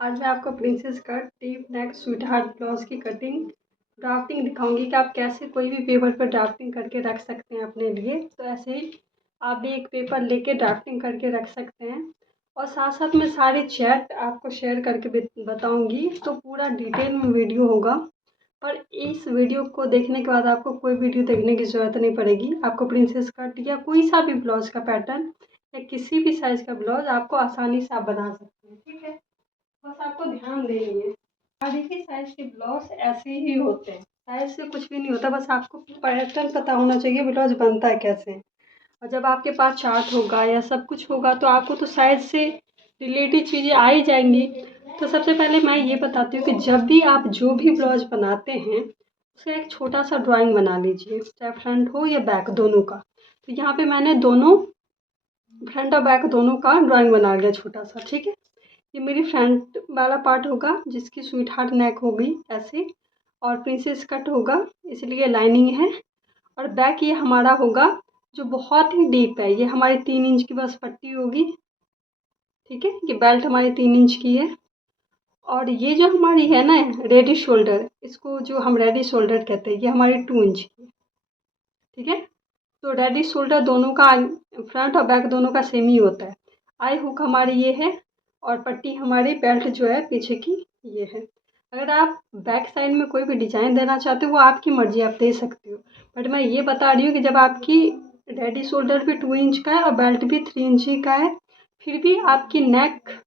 आज मैं आपको princess cut deep neck sweet heart blouse की कटिंग ड्राफ्टिंग दिखाऊंगी कि आप कैसे कोई भी पेपर पर ड्राफ्टिंग करके रख सकते हैं अपने लिए। तो ऐसे ही आप भी एक पेपर लेके ड्राफ्टिंग करके रख सकते हैं। और साथ साथ मैं सारे चैट आपको शेयर करके बताऊंगी, तो पूरा डिटेल में वीडियो होगा। पर इस वीडियो को देखने के बाद आपको कोई वीडियो देखने की ज़रूरत नहीं पड़ेगी। आपको प्रिंसेस कट या कोई सा भी ब्लाउज का पैटर्न या किसी भी साइज़ का ब्लाउज आपको आसानी से आप बना सकते हैं। ठीक है, बस आपको ध्यान देनी है। हर एक ही साइज के ब्लाउज ऐसे ही होते हैं, साइज से कुछ भी नहीं होता, बस आपको पैटर्न पता होना चाहिए ब्लाउज बनता है कैसे। और जब आपके पास चार्ट होगा या सब कुछ होगा तो आपको तो साइज से रिलेटेड चीज़ें आ ही जाएंगी। तो सबसे पहले मैं ये बताती हूँ कि जब भी आप जो भी ब्लाउज बनाते हैं उसका एक छोटा सा ड्राइंग बना लीजिए, चाहे फ्रंट हो या बैक दोनों का। तो यहाँ पे मैंने दोनों फ्रंट और बैक दोनों का ड्राइंग बना लिया छोटा सा। ठीक है, ये मेरी फ्रंट वाला पार्ट होगा जिसकी स्वीट हार्ट नेक होगी ऐसे, और प्रिंसेस कट होगा इसलिए लाइनिंग है। और बैक ये हमारा होगा जो बहुत ही डीप है, ये हमारी 3 इंच की बस पट्टी होगी। ठीक है, ये बेल्ट हमारी 3 इंच की है। और ये जो हमारी है ना रेडी शोल्डर, इसको जो हम रेडी शोल्डर कहते हैं, ये हमारी 2 इंच की है। ठीक है, तो रेडी शोल्डर दोनों का फ्रंट और बैक दोनों का सेम ही होता है। आई हुक हमारी ये है और पट्टी हमारी बेल्ट जो है पीछे की ये है। अगर आप बैक साइड में कोई भी डिजाइन देना चाहते हो वो आपकी मर्जी, आप दे सकते हो। बट मैं ये बता रही हूँ कि जब आपकी रेडी शोल्डर भी 2 इंच का है और बेल्ट भी 3 इंच का है, फिर भी आपकी नेक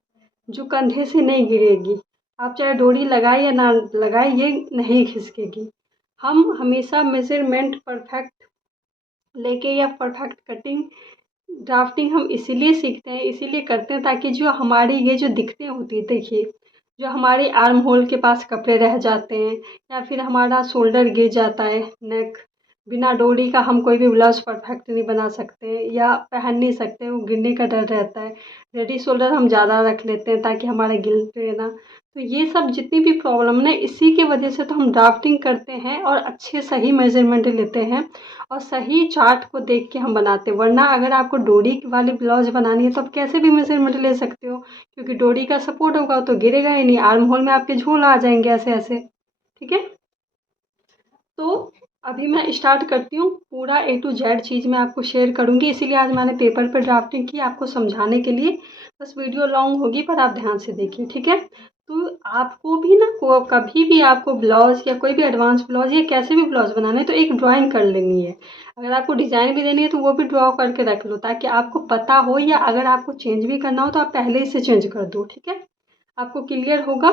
जो कंधे से नहीं गिरेगी। आप चाहे डोरी लगाए या ना लगाए, ये नहीं खिसकेगी। हम हमेशा मेजरमेंट परफेक्ट लेके या परफेक्ट कटिंग ड्राफ्टिंग हम इसीलिए सीखते हैं, इसीलिए करते हैं ताकि जो हमारी ये जो दिक्कतें होती है, देखिए जो हमारे आर्म होल के पास कपड़े रह जाते हैं या फिर हमारा शोल्डर गिर जाता है, नेक बिना डोरी का हम कोई भी ब्लाउज परफेक्ट नहीं बना सकते या पहन नहीं सकते, वो गिरने का डर रहता है। रेडी शोल्डर हम ज़्यादा रख लेते हैं ताकि हमारा गिरे ना। तो ये सब जितनी भी प्रॉब्लम है इसी की वजह से तो हम ड्राफ्टिंग करते हैं और अच्छे सही मेजरमेंट लेते हैं और सही चार्ट को देख के हम बनाते हैं। वरना अगर आपको डोरी वाली ब्लाउज बनानी है तो आप कैसे भी मेजरमेंट ले सकते हो, क्योंकि डोरी का सपोर्ट होगा तो गिरेगा ही नहीं, आर्म होल में आपके झोल आ जाएंगे ऐसे ऐसे। ठीक है, तो अभी मैं स्टार्ट करती हूँ। पूरा A to Z चीज़ मैं आपको शेयर करूँगी, इसीलिए आज मैंने पेपर पर ड्राफ्टिंग की आपको समझाने के लिए। बस वीडियो लॉन्ग होगी पर आप ध्यान से देखिए। ठीक है, तो आपको भी ना कभी भी आपको ब्लाउज या कोई भी एडवांस ब्लाउज या कैसे भी ब्लाउज बनाना है तो एक ड्राइंग कर लेनी है। अगर आपको डिज़ाइन भी देनी है तो वो भी ड्रॉ करके रख लो ताकि आपको पता हो, या अगर आपको चेंज भी करना हो तो आप पहले ही से चेंज कर दो। ठीक है, आपको क्लियर होगा।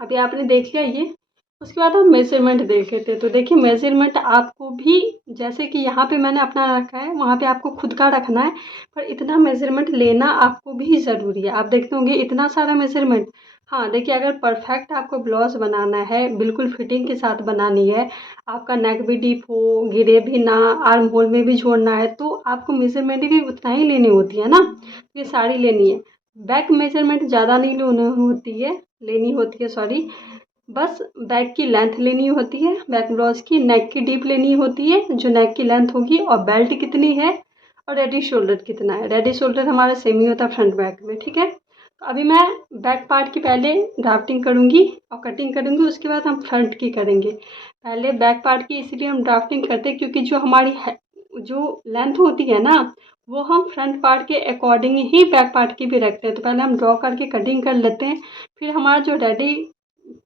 अभी आपने देख लिया ये, उसके बाद हम मेजरमेंट देख लेते हैं। तो देखिए मेजरमेंट आपको भी जैसे कि यहाँ पे मैंने अपना रखा है वहाँ पे आपको खुद का रखना है, पर इतना मेजरमेंट लेना आपको भी ज़रूरी है। आप देखते होंगे इतना सारा मेजरमेंट। हाँ देखिए, अगर परफेक्ट आपको ब्लाउज बनाना है, बिल्कुल फिटिंग के साथ बनानी है, आपका नेक भी डीप हो, गिरे भी ना, आर्म होल में भी जोड़ना है, तो आपको मेजरमेंट भी उतना ही लेनी होती है ना। ये सारी लेनी है। बैक मेजरमेंट ज़्यादा नहीं लेनी होती है सॉरी। बस बैक की लेंथ लेनी होती है, बैक ब्लाउज की नेक की डीप लेनी होती है जो नेक की लेंथ होगी, और बेल्ट कितनी है और रेडी शोल्डर कितना है। रेडी शोल्डर हमारा सेम ही होता है फ्रंट बैक में। ठीक है, तो अभी मैं बैक पार्ट की पहले ड्राफ्टिंग करूँगी और कटिंग करूँगी, उसके बाद हम फ्रंट की करेंगे। पहले बैक पार्ट की इसलिए हम ड्राफ्टिंग करते हैं क्योंकि जो हमारी जो लेंथ होती है ना वो हम फ्रंट पार्ट के अकॉर्डिंग ही बैक पार्ट की भी रखते हैं। तो पहले हम ड्रॉ करके कटिंग कर लेते हैं, फिर हमारा जो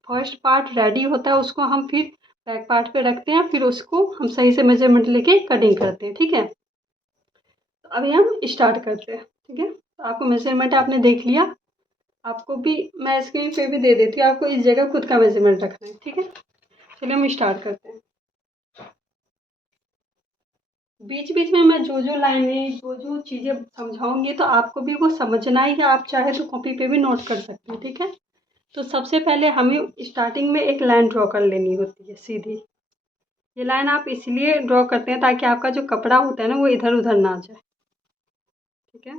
फर्स्ट पार्ट रेडी होता है उसको हम फिर बैक पार्ट पे रखते हैं, फिर उसको हम सही से मेजरमेंट लेके कटिंग करते हैं। ठीक है, तो अभी हम स्टार्ट करते हैं। ठीक है, तो आपको मेजरमेंट आपने देख लिया, आपको भी मैं स्क्रीन पे भी दे देती हूँ, आपको इस जगह खुद का मेजरमेंट रखना है। ठीक है, चलिए हम स्टार्ट करते हैं। बीच बीच में मैं जो जो लाइनें जो जो चीज़ें समझाऊंगी तो आपको भी वो समझना है, या आप चाहे तो कॉपी पे भी नोट कर सकते हैं। ठीक है, तो सबसे पहले हमें स्टार्टिंग में एक लाइन ड्रॉ कर लेनी होती है सीधी। ये लाइन आप इसलिए ड्रॉ करते हैं ताकि आपका जो कपड़ा होता है ना वो इधर उधर ना जाए। ठीक है,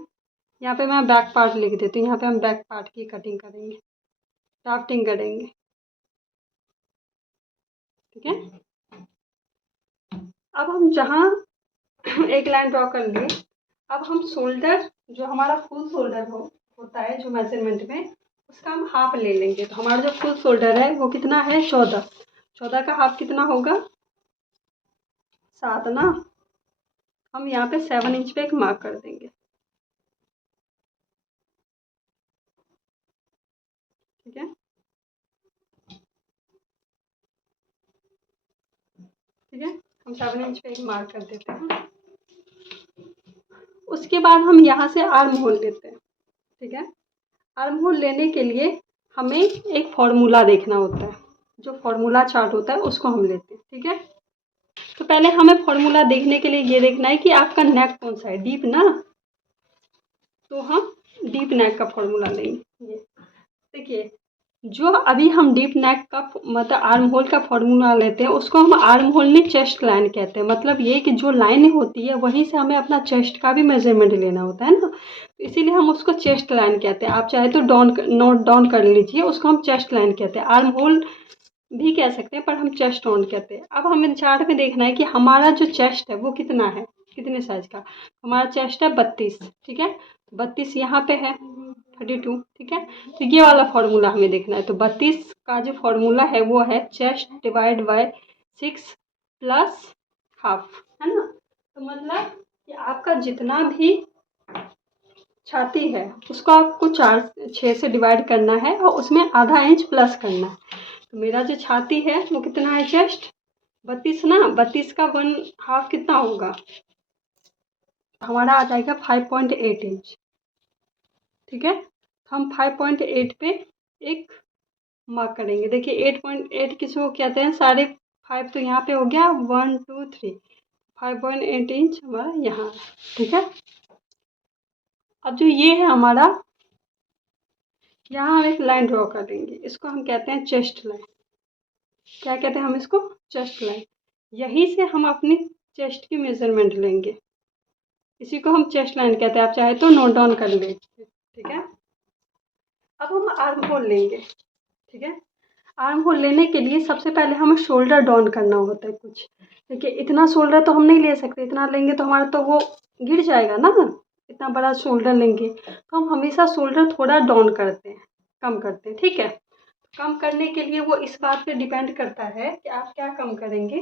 यहाँ पे मैं बैक पार्ट लिख देती हूँ, यहाँ पे हम बैक पार्ट की कटिंग करेंगे, ड्राफ्टिंग करेंगे। ठीक है, अब हम जहाँ एक लाइन ड्रॉ कर लिए, अब हम शोल्डर जो हमारा फुल शोल्डर होता है जो मेजरमेंट में, उसका हम हाफ ले लेंगे। तो हमारा जो फुल शोल्डर है वो कितना है 14। 14 का हाफ कितना होगा 7 ना। हम यहाँ पे 7 इंच पे एक मार्क कर देंगे। ठीक है, ठीक है, हम 7 इंच पे एक मार्क कर देते हैं। उसके बाद हम यहाँ से आर्म होल लेते हैं। ठीक है, आर्म होल लेने के लिए हमें एक फॉर्मूला देखना होता है। जो फॉर्मूला चार्ट होता है उसको हम लेते हैं। ठीक है, तो पहले हमें फॉर्मूला देखने के लिए ये देखना है कि आपका नेक कौन सा है, डीप ना। तो हम डीप नेक का फॉर्मूला लेंगे। ये देखिए, जो अभी हम डीप नेक का मतलब आर्म होल का फॉर्मूला लेते हैं उसको हम आर्म होल में चेस्ट लाइन कहते हैं। मतलब ये कि जो लाइन होती है वहीं से हमें अपना चेस्ट का भी मेजरमेंट लेना होता है ना, इसीलिए हम उसको चेस्ट लाइन कहते हैं। आप चाहे तो नोट डाउन कर लीजिए, उसको हम चेस्ट लाइन कहते हैं। आर्म होल भी कह सकते हैं पर हम चेस्ट ऑन कहते हैं। अब हमें चार्ट में देखना है कि हमारा जो चेस्ट है वो कितना है, कितने साइज का। हमारा चेस्ट है 32। ठीक है, 32 यहाँ पे है 32। ठीक है, तो ये वाला फॉर्मूला हमें देखना है। तो 32 का जो फॉर्मूला है वो है chest divide by 6 plus half, है ना। तो मतलब कि आपका जितना भी छाती है उसको आपको 6 से डिवाइड करना है और उसमें आधा इंच प्लस करना है। तो मेरा जो छाती है वो कितना है चेस्ट 32 ना, 32 का 1/2 कितना होगा हमारा आ जाएगा 5.8 इंच। ठीक है, हम 5.8 पे एक मार्क करेंगे। देखिए 8.8 किसको कहते हैं, 5.5 तो यहाँ पे हो गया 1 2 3, 5.8 इंच हमारा यहाँ। ठीक है, अब जो ये है हमारा, यहाँ हम एक लाइन ड्रॉ कर देंगे। इसको हम कहते हैं चेस्ट लाइन। क्या कहते हैं हम इसको, चेस्ट लाइन। यहीं से हम अपनी चेस्ट की मेजरमेंट लेंगे, इसी को हम चेस्ट लाइन कहते हैं। आप चाहे तो नोट डाउन कर लीजिए। ठीक है, अब हम आर्म होल लेंगे। ठीक है, आर्म होल लेने के लिए सबसे पहले हमें शोल्डर डाउन करना होता है कुछ। देखिए इतना शोल्डर तो हम नहीं ले सकते, इतना लेंगे तो हमारा तो वो गिर जाएगा ना। इतना बड़ा शोल्डर लेंगे तो हम हमेशा शोल्डर थोड़ा डाउन करते हैं, कम करते हैं। ठीक है, कम करने के लिए वो इस बात पे डिपेंड करता है कि आप क्या कम करेंगे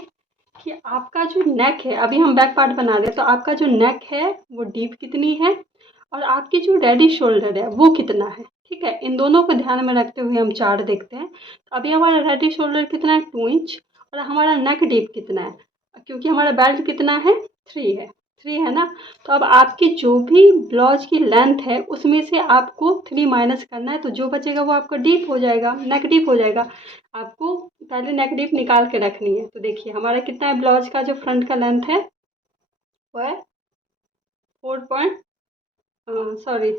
कि आपका जो नेक है, अभी हम बैक पार्ट बना रहे हैं तो आपका जो नेक है वो डीप कितनी है और आपकी जो रेडी शोल्डर है वो कितना है। ठीक है, इन दोनों को ध्यान में रखते हुए हम चार्ट देखते हैं। तो अभी हमारा रेडी शोल्डर कितना है 2 इंच और हमारा नेक डीप कितना है, क्योंकि हमारा बेल्ट कितना है 3 है, 3 है ना। तो अब आपकी जो भी ब्लाउज की लेंथ है उसमें से आपको 3 माइनस करना है, तो जो बचेगा वो आपका डीप हो जाएगा, नेक डीप हो जाएगा। आपको पहले नेक डीप निकाल के रखनी है। तो देखिए हमारा कितना है, ब्लाउज का जो फ्रंट का लेंथ है वो है 4 पॉइंट सॉरी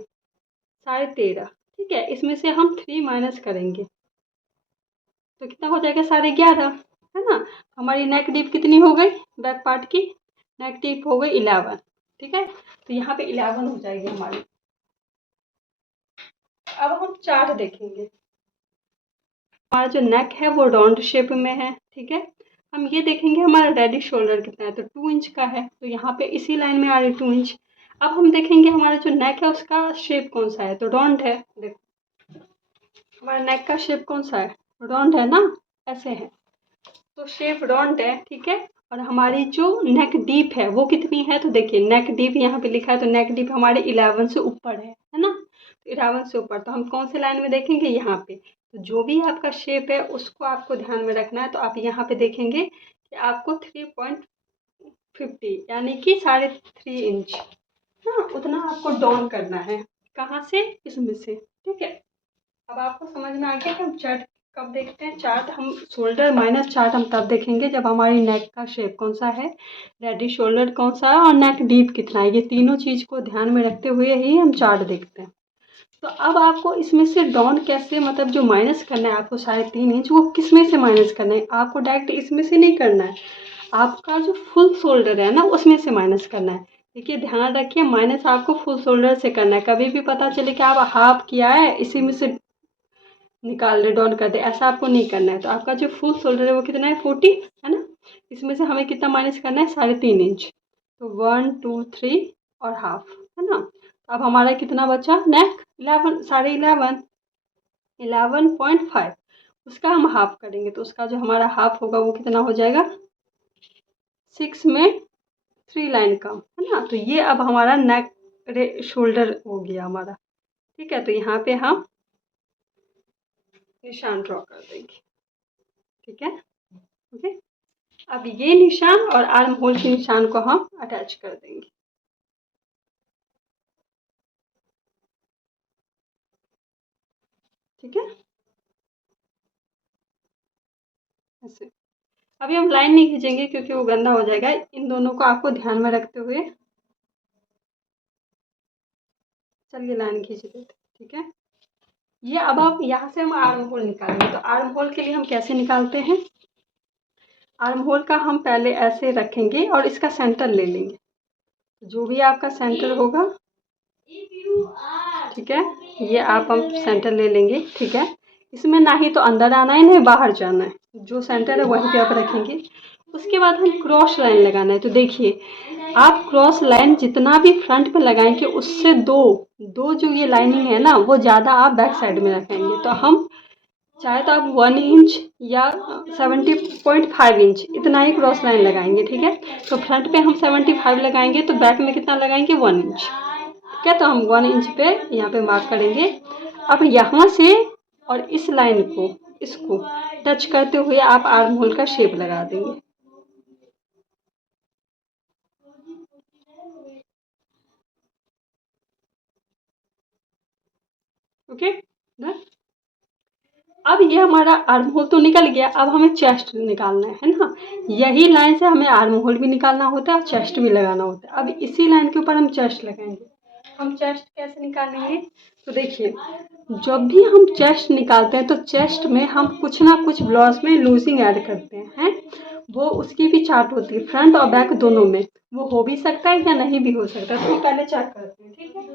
13.5। ठीक है, इसमें से हम 3 माइनस करेंगे तो कितना हो जाएगा 11.5, है ना। हमारी नेक डीप कितनी हो गई, बैक पार्ट की नेक डीप हो गई 11। ठीक है, तो यहाँ पे 11 हो जाएगी हमारी। अब हम चार्ट देखेंगे। हमारा जो नेक है वो राउंड शेप में है। ठीक है, हम ये देखेंगे हमारा रेडी शोल्डर कितना है, तो 2 इंच का है, तो यहाँ पे इसी लाइन में आ रही 2 इंच। अब हम देखेंगे हमारा जो नेक है उसका शेप कौन सा है, तो राउंड है। देखो हमारा नेक का शेप कौन सा है, राउंड है ना, ऐसे है, तो शेप राउंड है। ठीक है, और हमारी जो नेक डीप है वो कितनी है, तो देखिए नेक डीप यहाँ पे लिखा है, तो नेक डीप हमारे 11 से ऊपर है ना। 11 से ऊपर, तो हम कौन से लाइन में देखेंगे, यहाँ पे। तो जो भी आपका शेप है उसको आपको ध्यान में रखना है। तो आप यहाँ पे देखेंगे कि आपको 3.50 यानी कि 3.5 इंच, हाँ उतना आपको डाउन करना है। कहाँ से, इसमें से। ठीक है, अब आपको समझ में आ गया कि हम चार्ट कब देखते हैं। चार्ट हम शोल्डर माइनस चार्ट हम तब देखेंगे जब हमारी नेक का शेप कौन सा है, रेडी शोल्डर कौन सा है और नेक डीप कितना है। ये तीनों चीज़ को ध्यान में रखते हुए ही हम चार्ट देखते हैं। तो अब आपको इसमें से डाउन कैसे, मतलब जो माइनस करना है आपको 3.5 इंच, वो किस में से माइनस करना है, आपको डायरेक्ट इसमें से नहीं करना है, आपका जो फुल शोल्डर है ना उसमें से माइनस करना है। देखिए ध्यान रखिए, माइनस आपको फुल शोल्डर से करना है। कभी भी पता चले कि आप हाफ किया है इसी में से निकाल दे, डाउन कर दे, ऐसा आपको नहीं करना है। तो आपका जो फुल शोल्डर है वो कितना है 40, है ना। इसमें से हमें कितना माइनस करना है 3.5 इंच, तो 1 2 3 और हाफ, है ना। अब हमारा कितना बचा नेक 11, 11.5। 11.5, उसका हम हाफ करेंगे तो उसका जो हमारा हाफ होगा वो कितना हो जाएगा, 6 में 3 लाइन कम, है ना। तो ये अब हमारा नेक शोल्डर हो गया हमारा, ठीक है। तो यहाँ पे हम निशान ड्रॉ कर देंगे, ठीक है, ओके। अब ये निशान और आर्म होल के निशान को हम अटैच कर देंगे, ठीक है, ऐसे। अभी हम लाइन नहीं खींचेंगे क्योंकि वो गंदा हो जाएगा। इन दोनों को आपको ध्यान में रखते हुए चलिए लाइन खींच देते, ठीक है। ये अब आप यहाँ से हम आर्म होल निकालेंगे। तो आर्म होल के लिए हम कैसे निकालते हैं, आर्म होल का हम पहले ऐसे रखेंगे और इसका सेंटर ले लेंगे, जो भी आपका सेंटर होगा, ठीक है, ये आप हम सेंटर ले लेंगे, ठीक है। इसमें ना ही तो अंदर आना है ना बाहर जाना है, जो सेंटर है वहीं पे आप रखेंगे। उसके बाद हम क्रॉस लाइन लगाना है। तो देखिए आप क्रॉस लाइन जितना भी फ्रंट पे लगाएंगे उससे दो दो जो ये लाइनिंग है ना वो ज़्यादा आप बैक साइड में रखेंगे। तो हम चाहे तो आप 1 इंच या 70.5 इंच इतना ही क्रॉस लाइन लगाएंगे, ठीक है। तो फ्रंट पे हम 75 लगाएंगे तो बैक में कितना लगाएंगे, 1 इंच, ठीक है। तो हम 1 इंच पे यहाँ पे मार्क करेंगे। अब यहाँ से और इस लाइन को इसको टच करते हुए आप आर्म होल का शेप लगा देंगे, ओके। अब ये हमारा आर्म होल तो निकल गया। अब हमें चेस्ट निकालना है ना। यही लाइन से हमें आर्म होल भी निकालना होता है और चेस्ट भी लगाना होता है। अब इसी लाइन के ऊपर हम चेस्ट लगाएंगे। हम चेस्ट कैसे निकालेंगे, तो देखिए जब भी हम चेस्ट निकालते हैं तो चेस्ट में हम कुछ ना कुछ ब्लाउज में लूजिंग ऐड करते हैं। वो उसकी भी चार्ट होती है फ्रंट और बैक दोनों में, वो हो भी सकता है या नहीं भी हो सकता है। तो पहले चेक करते हैं, ठीक है।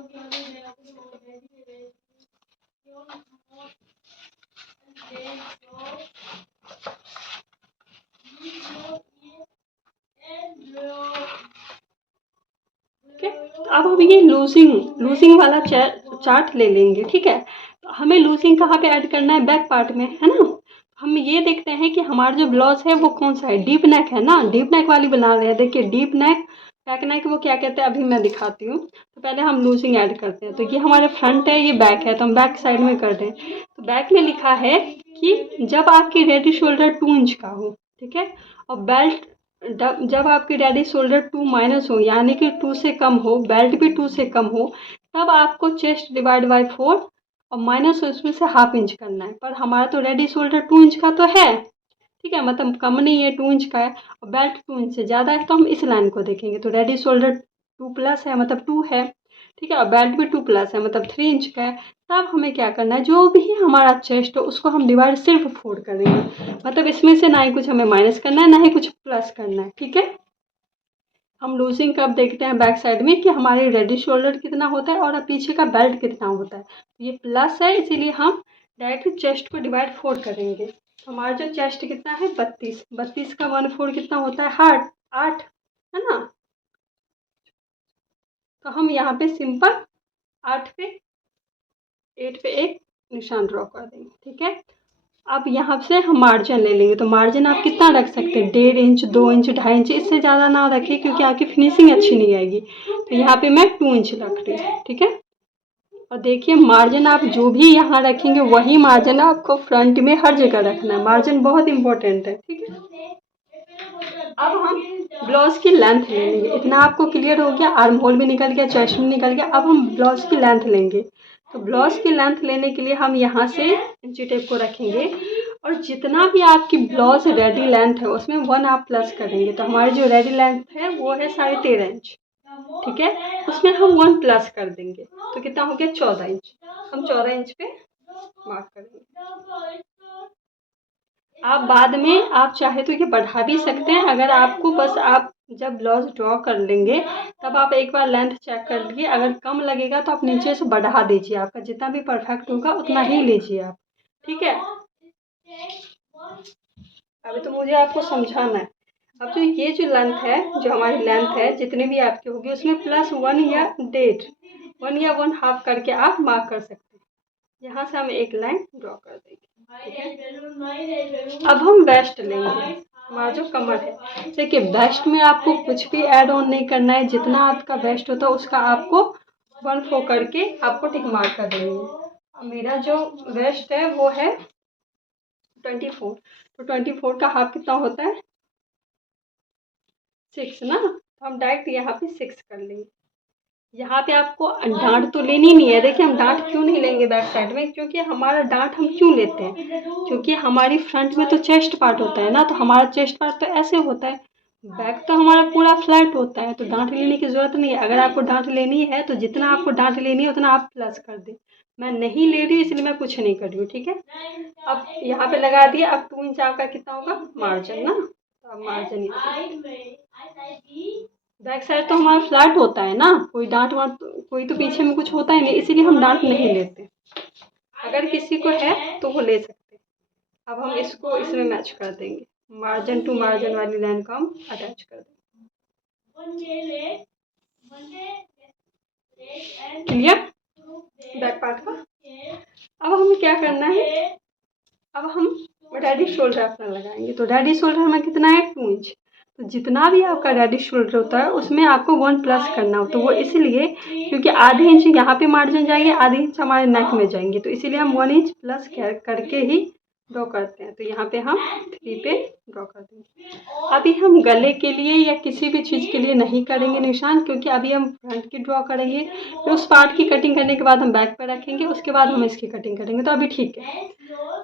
ठीक है, तो अब हम ये लूजिंग वाला चार्ट ले लेंगे, ठीक है। तो हमें लूजिंग कहाँ पे ऐड करना है, बैक पार्ट में, है ना। हम ये देखते हैं कि हमारा जो ब्लाउज है वो कौन सा है, डीप नेक है ना, डीप नेक वाली बना रहे हैं। देखिए डीप नेक, बैक नेक वो क्या कहते हैं अभी मैं दिखाती हूँ। तो पहले हम लूजिंग ऐड करते हैं। तो ये हमारे फ्रंट है, ये बैक है, तो हम बैक साइड में कर दें। तो बैक में लिखा है कि जब आपकी रेडी शोल्डर 2 इंच का हो, ठीक है, और बेल्ट जब आपकी रेडी शोल्डर 2 माइनस हो यानी कि 2 से कम हो, बेल्ट भी 2 से कम हो, तब आपको चेस्ट डिवाइड बाय 4 और माइनस उसमें से हाफ इंच करना है। पर हमारा तो रेडी शोल्डर 2 इंच का तो है, ठीक है, मतलब कम नहीं है, 2 इंच का है, और बेल्ट 2 इंच से ज़्यादा है। तो हम इस लाइन को देखेंगे। तो रेडी शोल्डर 2 प्लस है मतलब 2 है, ठीक है, और बेल्ट भी 2 प्लस है मतलब 3 इंच का है। तब हमें क्या करना है, जो भी हमारा चेस्ट हो उसको हम डिवाइड सिर्फ 4 करेंगे। मतलब इसमें से ना ही कुछ हमें माइनस करना है ना ही कुछ प्लस करना है, ठीक है। हम लूजिंग कब देखते हैं, बैक साइड में, कि हमारे रेडी शोल्डर कितना होता है और पीछे का बेल्ट कितना होता है। ये प्लस है इसीलिए हम डायरेक्ट चेस्ट को डिवाइड 4 करेंगे। हमारा जो चेस्ट कितना है 32 का 1/4 कितना होता है, हार्ट 8, है ना। तो हम यहाँ पे सिंपल 8 पे 8 पे एक निशान ड्रॉ कर देंगे, ठीक है। अब यहाँ से हम मार्जिन ले लेंगे। तो मार्जिन आप कितना रख सकते हैं, 1.5 इंच, 2 इंच, 2.5 इंच, इससे ज़्यादा ना रखें क्योंकि आपकी फिनिशिंग अच्छी नहीं आएगी। तो यहाँ पे मैं 2 इंच रख रही हूँ, ठीक है। और देखिए मार्जिन आप जो भी यहाँ रखेंगे वही मार्जिन आपको फ्रंट में हर जगह रखना है। मार्जिन बहुत इंपॉर्टेंट है, ठीक है। अब हम ब्लाउज की लेंथ ले लेंगे। इतना आपको क्लियर हो गया, आर्म होल भी निकल गया, चेस्ट भी निकल गया। अब हम ब्लाउज की लेंथ लेंगे। तो ब्लाउज की लेंथ लेने के लिए हम यहाँ से इंची टेप को रखेंगे और जितना भी आपकी ब्लाउज रेडी लेंथ है उसमें 1 आप प्लस करेंगे। तो हमारी जो रेडी लेंथ है वो है 13.5 इंच, ठीक है, उसमें हम 1 प्लस कर देंगे। तो कितना हो गया, 14 इंच। हम 14 इंच पे मार्क करेंगे। आप बाद में आप चाहे तो ये बढ़ा भी सकते हैं। अगर आपको बस आप जब ब्लाउज ड्रॉ कर लेंगे तब आप एक बार लेंथ चेक कर लीजिए। अगर कम लगेगा तो आप नीचे से बढ़ा दीजिए, आपका जितना भी परफेक्ट होगा उतना ही लीजिए आप, ठीक है। अभी तो मुझे आपको समझाना है। अब जो ये जो लेंथ है, जो हमारी लेंथ है जितनी भी आपकी होगी उसमें +1 या 1.5 1 या 1/2 करके आप मार्क कर सकते हैं। यहाँ से हम एक लाइन ड्रॉ कर देंगे, ठीक है। अब हम वेस्ट लेंगे, हमारा जो कमर है। देखिए वेस्ट में आपको कुछ भी ऐड ऑन नहीं करना है, जितना आपका वेस्ट होता है उसका आपको 1/4 करके आपको टिक मार्क कर देंगे। मेरा जो वेस्ट है वो है 24, तो 24 का हाफ कितना होता है 6 ना, तो हम डायरेक्ट यहाँ पे 6 कर लेंगे। यहाँ पे आपको डांट तो लेनी नहीं है। देखिए हम डांट क्यों नहीं लेंगे बैक साइड में, क्योंकि हमारा डांट हम क्यों लेते हैं, क्योंकि हमारी फ्रंट में तो चेस्ट पार्ट होता है ना, तो हमारा चेस्ट पार्ट तो ऐसे होता है, बैक तो हमारा पूरा फ्लैट होता है, तो डांट लेने की जरूरत नहीं है। अगर आपको डांट लेनी है तो जितना आपको डांट लेनी है उतना आप प्लस कर दें। मैं नहीं ले रही इसलिए मैं कुछ नहीं कर रही हूँ, ठीक है। अब यहाँ पे लगा दिया। अब 2 इंच आपका कितना होगा मार्जिन ना, तो अब मार्जिन बैक साइड तो हमारा फ्लैट होता है ना, कोई डांट वाट कोई तो पीछे में कुछ होता ही नहीं, इसीलिए हम डांट नहीं लेते। अगर किसी को है तो वो ले सकते। अब हम इसको इसमें मैच कर देंगे, मार्जिन टू मार्जिन वाली लाइन को हम अटैच कर देंगे। क्लियर बैक पार्ट का। अब हमें क्या करना है, अब हम रेडी शोल्डर अपना लगाएंगे। तो रेडी शोल्डर हमें कितना है 2 इंच, तो जितना भी आपका रेडी शोल्डर होता है उसमें आपको 1 प्लस करना हो। तो वो इसलिए क्योंकि आधे इंच यहाँ पे मार्जिन जाएंगे, आधे इंच हमारे नेक में जाएंगे, तो इसीलिए हम 1 इंच प्लस करके ही ड्रॉ करते हैं। तो यहाँ पे हम 3 पे ड्रॉ कर देंगे। अभी हम गले के लिए या किसी भी चीज़ के लिए नहीं करेंगे निशान, क्योंकि अभी हम फ्रंट की ड्रॉ करेंगे, फिर उस पार्ट की कटिंग करने के बाद हम बैक पर रखेंगे, उसके बाद हम इसकी कटिंग करेंगे। तो अभी ठीक है।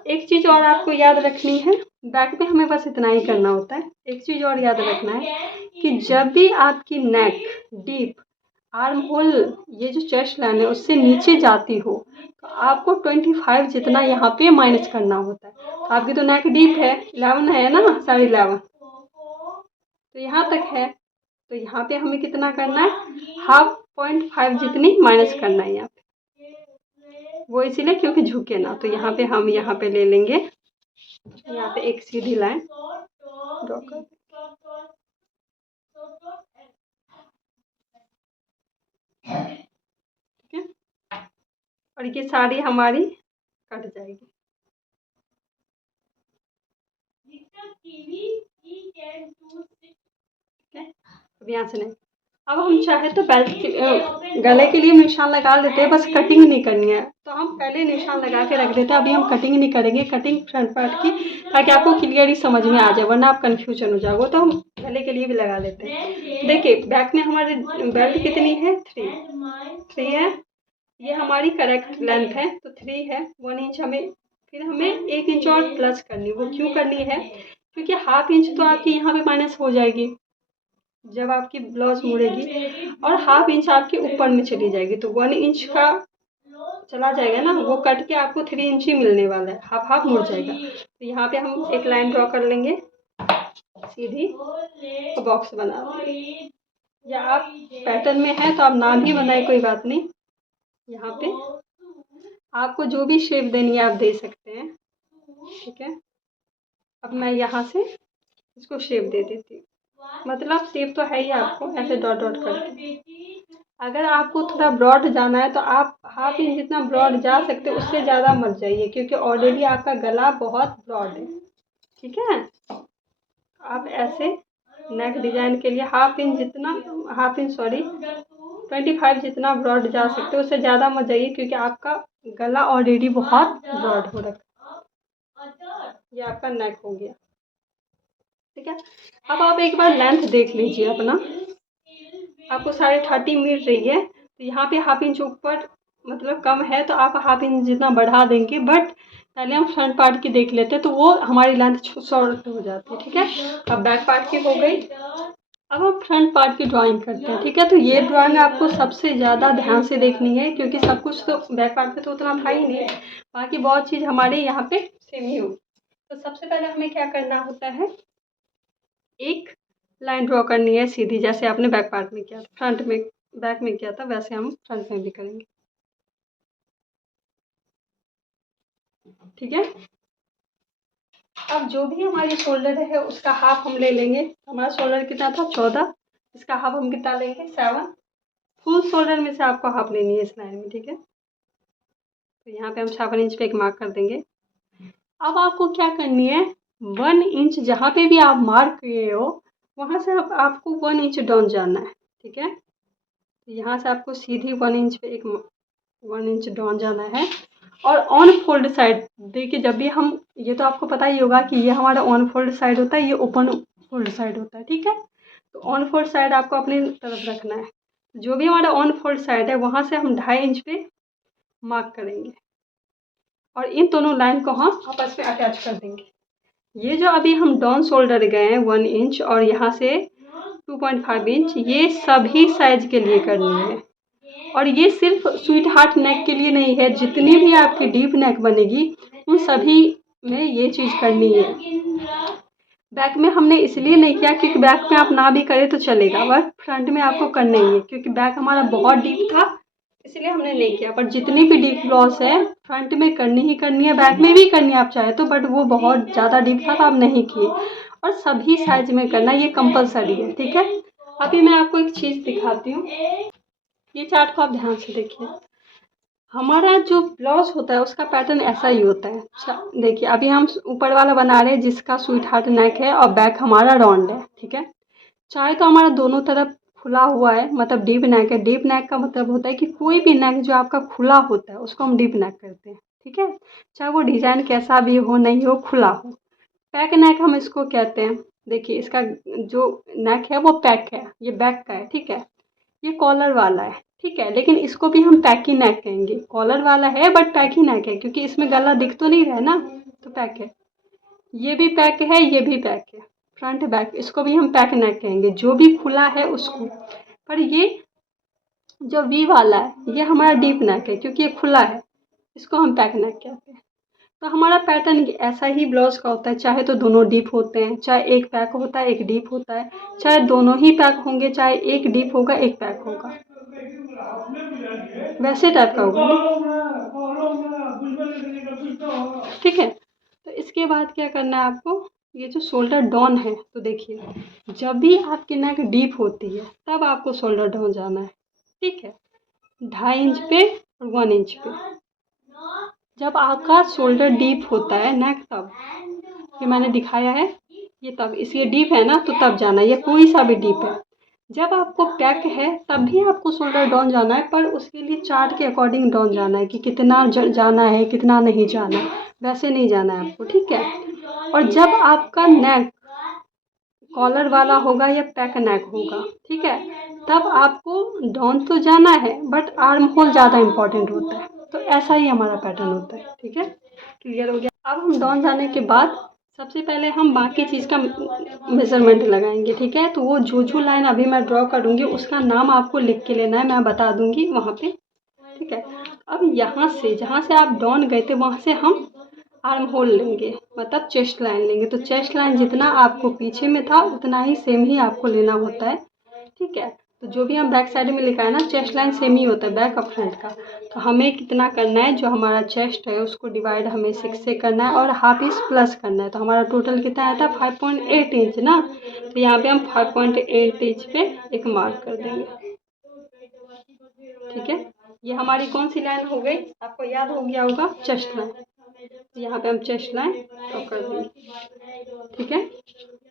एक चीज़ और आपको याद रखनी है, बैक में हमें बस इतना ही करना होता है। एक चीज़ और याद रखना है कि जब भी आपकी नेक डीप आर्म होल, ये जो चेस्ट लाइन है उससे नीचे जाती हो, तो आपको 25 जितना यहाँ पे माइनस करना होता है। तो आपकी तो नेक डीप है 11 है ना, 11.5, तो यहाँ तक है। तो यहाँ पे हमें कितना करना है 0.5 जितनी माइनस करना है यहाँ पे, वो इसीलिए क्योंकि झुके ना। तो यहाँ पे हम यहाँ पे ले लेंगे, यहाँ पे एक सीधी लाइन ड्रॉ कर, ठीक है। और ये साड़ी हमारी कट जाएगी, ठीक है। अब यहाँ से नहीं, अब हम चाहे तो बेल्ट गले के लिए निशान लगा लेते हैं, बस कटिंग नहीं करनी है, तो हम पहले निशान लगा के रख देते हैं। अभी हम कटिंग नहीं करेंगे, कटिंग फ्रंट पार्ट की, ताकि आपको क्लियरली समझ में आ जाए, वरना आप कंफ्यूजन हो जाओगे। तो हम गले के लिए भी लगा लेते हैं। देखिए बैक में हमारे बेल्ट कितनी है 3 है, ये हमारी करेक्ट लेंथ है, तो 3 है। 1 इंच हमें, फिर हमें 1 इंच और प्लस करनी। वो क्यों करनी है, क्योंकि हाफ इंच तो आपकी यहाँ पे माइनस हो जाएगी जब आपकी ब्लाउज मुड़ेगी, और हाफ इंच आपके ऊपर में चली जाएगी, तो 1 इंच का चला जाएगा ना, वो कट के आपको 3 इंच ही मिलने वाला है, हाफ हाफ मुड़ जाएगा। तो यहाँ पे हम एक लाइन ड्रॉ कर लेंगे सीधी, तो बॉक्स बना देंगे। या आप पैटर्न में है तो आप नाम ही बनाए, कोई बात नहीं। यहाँ पे आपको जो भी शेप देनी है आप दे सकते हैं, ठीक है। अब मैं यहाँ से इसको शेप दे देती हूँ, मतलब शेप तो है ही आपको ऐसे डॉट डॉट करके। अगर आपको थोड़ा ब्रॉड जाना है तो आप हाफ इंच जितना ब्रॉड जा सकते हो, उससे ज़्यादा मत जाइए, क्योंकि ऑलरेडी आपका गला बहुत ब्रॉड है, ठीक है। आप ऐसे नेक डिजाइन के लिए हाफ इंच 25 जितना ब्रॉड जा सकते हो, उससे ज़्यादा मत जाइए, क्योंकि आपका गला ऑलरेडी बहुत ब्रॉड हो रखा है। ये आपका नेक हो गया, ठीक है। अब आप एक बार लेंथ देख लीजिए अपना, आपको 30.5 मिल रही है, तो यहाँ पे हाफ इंच ऊपर मतलब कम है, तो आप हाफ इंच जितना बढ़ा देंगे। बट पहले हम फ्रंट पार्ट की देख लेते हैं, तो वो हमारी लेंथ शॉर्ट हो जाती है, ठीक है। अब बैक पार्ट की हो गई, अब हम फ्रंट पार्ट की ड्राइंग करते हैं, ठीक है। तो ये ड्राइंग आपको सबसे ज़्यादा ध्यान से देखनी है, क्योंकि सब कुछ तो बैक पार्ट पे तो उतना था ही नहीं, बाकी बहुत चीज़ हमारे यहाँ पे सेम ही होगी। तो सबसे पहले हमें क्या करना होता है, एक लाइन ड्रॉ करनी है सीधी, जैसे आपने बैक पार्ट में किया था, फ्रंट में बैक में किया था, वैसे हम फ्रंट में भी करेंगे, ठीक है। अब जो भी हमारी शोल्डर है उसका हाफ हम ले लेंगे। हमारा शोल्डर कितना था 14, इसका हाफ हम कितना लेंगे 7। फुल शोल्डर में से आपको हाफ लेनी है इस लाइन में, ठीक है। तो यहाँ पे हम 7 इंच पे एक मार्क कर देंगे। अब आपको क्या करनी है, 1 इंच जहाँ पे भी आप मार्क किए हो वहाँ से अब आपको 1 इंच डाउन जाना है। ठीक है, तो यहाँ से आपको सीधी 1 इंच पे एक 1 इंच डाउन जाना है। और ऑन फोल्ड साइड देखिए, जब भी हम, ये तो आपको पता ही होगा कि ये हमारा ऑन फोल्ड साइड होता है, ये ओपन फोल्ड साइड होता है। ठीक है, तो ऑन फोल्ड साइड आपको अपनी तरफ रखना है। जो भी हमारा ऑन फोल्ड साइड है वहाँ से हम 2.5 इंच पे मार्क करेंगे और इन दोनों लाइन को हम आपस में अटैच कर देंगे। ये जो अभी हम डाउन शोल्डर गए हैं 1 इंच और यहाँ से 2.5 इंच, ये सभी साइज के लिए करनी है। और ये सिर्फ स्वीट हार्ट नेक के लिए नहीं है, जितनी भी आपकी डीप नेक बनेगी उन सभी में ये चीज़ करनी है। बैक में हमने इसलिए नहीं किया क्योंकि बैक में आप ना भी करें तो चलेगा, बट फ्रंट में आपको करना ही है क्योंकि बैक हमारा बहुत डीप था, इसलिए हमने नहीं किया। पर जितनी भी डीप ब्लाउज है फ्रंट में करनी ही करनी है, बैक में भी करनी है आप चाहे तो, बट वो बहुत ज़्यादा डीप था तो आप नहीं किए। और सभी साइज में करना, ये कंपलसरी है। ठीक है, अभी मैं आपको एक चीज़ दिखाती हूँ, ये चार्ट को आप ध्यान से देखिए। हमारा जो ब्लाउज होता है उसका पैटर्न ऐसा ही होता है। अच्छा देखिए, अभी हम ऊपर वाला बना रहे हैं जिसका स्वीट हार्ट नेक है और बैक हमारा राउंड है। ठीक है, चाहे तो हमारा दोनों तरफ खुला हुआ है, मतलब डीप नेक है। डीप नेक का मतलब होता है कि कोई भी नेक जो आपका खुला होता है उसको हम डीप नेक कहते हैं। ठीक है, चाहे वो डिजाइन कैसा भी हो, नहीं हो, खुला हो। पैक नेक हम इसको कहते हैं। देखिए इसका जो नेक है वो पैक है, ये बैक का है। ठीक है, ये कॉलर वाला है। ठीक है, लेकिन इसको भी हम पैकी नेक कहेंगे। कॉलर वाला है बट पैकी नेक है क्योंकि इसमें गला दिख तो नहीं रहा है ना, तो पैक है। ये भी पैक है, ये भी पैक है, फ्रंट बैक, इसको भी हम पैक नेक कहेंगे, जो भी खुला है उसको। पर ये जो वी वाला है ये हमारा डीप नेक है क्योंकि ये खुला है, इसको हम पैक नेक कहते हैं। तो हमारा पैटर्न ऐसा ही ब्लाउज का होता है, चाहे तो दोनों डीप होते हैं, चाहे एक पैक होता है एक डीप होता है, चाहे दोनों ही पैक होंगे, चाहे एक डीप होगा एक पैक होगा, वैसे टाइप का होगा ना। ठीक है, तो इसके बाद क्या करना है आपको, ये जो शोल्डर डाउन है, तो देखिए जब भी आपकी नेक डीप होती है तब आपको शोल्डर डाउन जाना है। ठीक है, 2.5 इंच पे और 1 इंच पे। जब आपका शोल्डर डीप होता है नेक, तब ये मैंने दिखाया है, ये तब इसलिए डीप है ना तो तब जाना है, ये कोई सा भी डीप है। जब आपको पैक है तब भी आपको शोल्डर डाउन जाना है, पर उसके लिए चार्ट के अकॉर्डिंग डाउन जाना है कि कितना जाना है कितना नहीं जाना है, वैसे नहीं जाना है आपको। ठीक है, और जब आपका नेक कॉलर वाला होगा या पैक नेक होगा, ठीक है, तब आपको डाउन तो जाना है बट आर्म होल ज़्यादा इम्पोर्टेंट होता है। तो ऐसा ही हमारा पैटर्न होता है। ठीक है, क्लियर हो गया। अब हम डाउन जाने के बाद सबसे पहले हम बाकी चीज़ का मेज़रमेंट लगाएंगे। ठीक है, तो वो जो लाइन अभी मैं ड्रॉ करूँगी उसका नाम आपको लिख के लेना है, मैं बता दूँगी वहाँ पे। ठीक है, अब यहाँ से जहाँ से आप डाउन गए थे वहाँ से हम आर्म होल लेंगे, मतलब चेस्ट लाइन लेंगे। तो चेस्ट लाइन जितना आपको पीछे में था उतना ही सेम ही आपको लेना होता है। ठीक है, तो जो भी हम बैक साइड में लिखा है ना, चेस्ट लाइन सेम ही होता है बैक और फ्रंट का। तो हमें कितना करना है, जो हमारा चेस्ट है उसको डिवाइड हमें 6 से करना है और हाफ इंच प्लस करना है। तो हमारा टोटल कितना आया था 5.8 इंच ना, तो यहाँ पे हम 5.8 इंच पे एक मार्क कर देंगे। ठीक है, ये हमारी कौन सी लाइन हो गई, आपको याद हो गया होगा, चेस्ट लाइन। तो यहाँ पे हम चेस्ट लाइन ड्रॉ कर देंगे। ठीक है,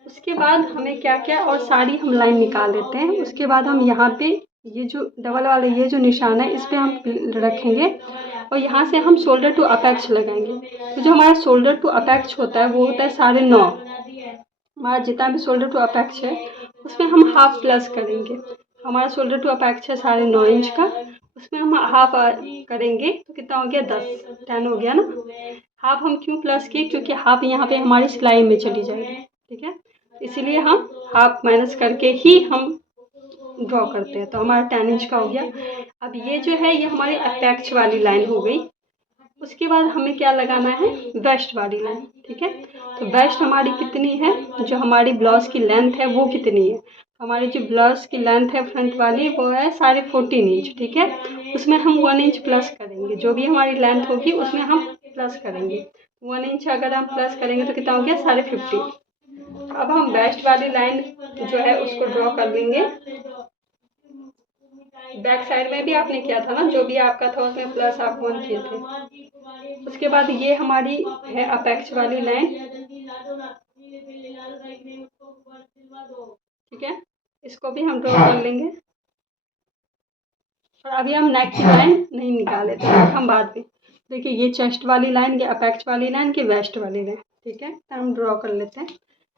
उसके बाद हमें क्या क्या, और सारी हम लाइन निकाल लेते हैं। उसके बाद हम यहाँ पे ये जो डबल वाला ये जो निशान है इस पर हम रखेंगे और यहाँ से हम शोल्डर टू अपेक्स लगाएंगे। तो जो हमारा शोल्डर टू अपेक्स होता है वो होता है 9.5। हमारा जितना भी शोल्डर टू अपेक्स है उसमें हम हाफ प्लस करेंगे। हमारा शोल्डर टू अपेक्स है 9.5 इंच का, उसमें हम हाफ करेंगे तो कितना हो गया 10 हो गया ना। हाफ हम क्यों प्लस किए, क्योंकि हाफ यहाँ पे हमारी सिलाई में चली जाएगी। ठीक है, इसीलिए हम हाफ माइनस करके ही हम ड्रॉ करते हैं। तो हमारा 10 इंच का हो गया। अब ये जो है ये हमारी अपेक्स वाली लाइन हो गई। उसके बाद हमें क्या लगाना है, वेस्ट वाली लाइन। ठीक है, तो वेस्ट हमारी कितनी है, जो हमारी ब्लाउज की लेंथ है वो कितनी है, हमारी जो ब्लाउज की लेंथ है फ्रंट वाली वो है 14.5 इंच। ठीक है, उसमें हम 1 इंच प्लस करेंगे, जो भी हमारी लेंथ होगी उसमें हम प्लस करेंगे। 1 इंच अगर हम प्लस करेंगे तो कितना हो गया 50.5। अब हम वेस्ट वाली लाइन जो है उसको ड्रॉ कर लेंगे। बैक साइड में भी आपने किया था ना, जो भी आपका था उसमें प्लस आप 1 किए थे। उसके बाद ये हमारी है अपेक्स वाली लाइन, ठीक है, इसको भी हम ड्रॉ कर लेंगे। और अभी हम नेक की लाइन नहीं निकाले तो नेक हम बाद में, देखिए ये चेस्ट वाली लाइन, ये अपेक्स वाली लाइन, की वेस्ट वाली लाइन, ठीक है, तो हम ड्रॉ कर लेते हैं।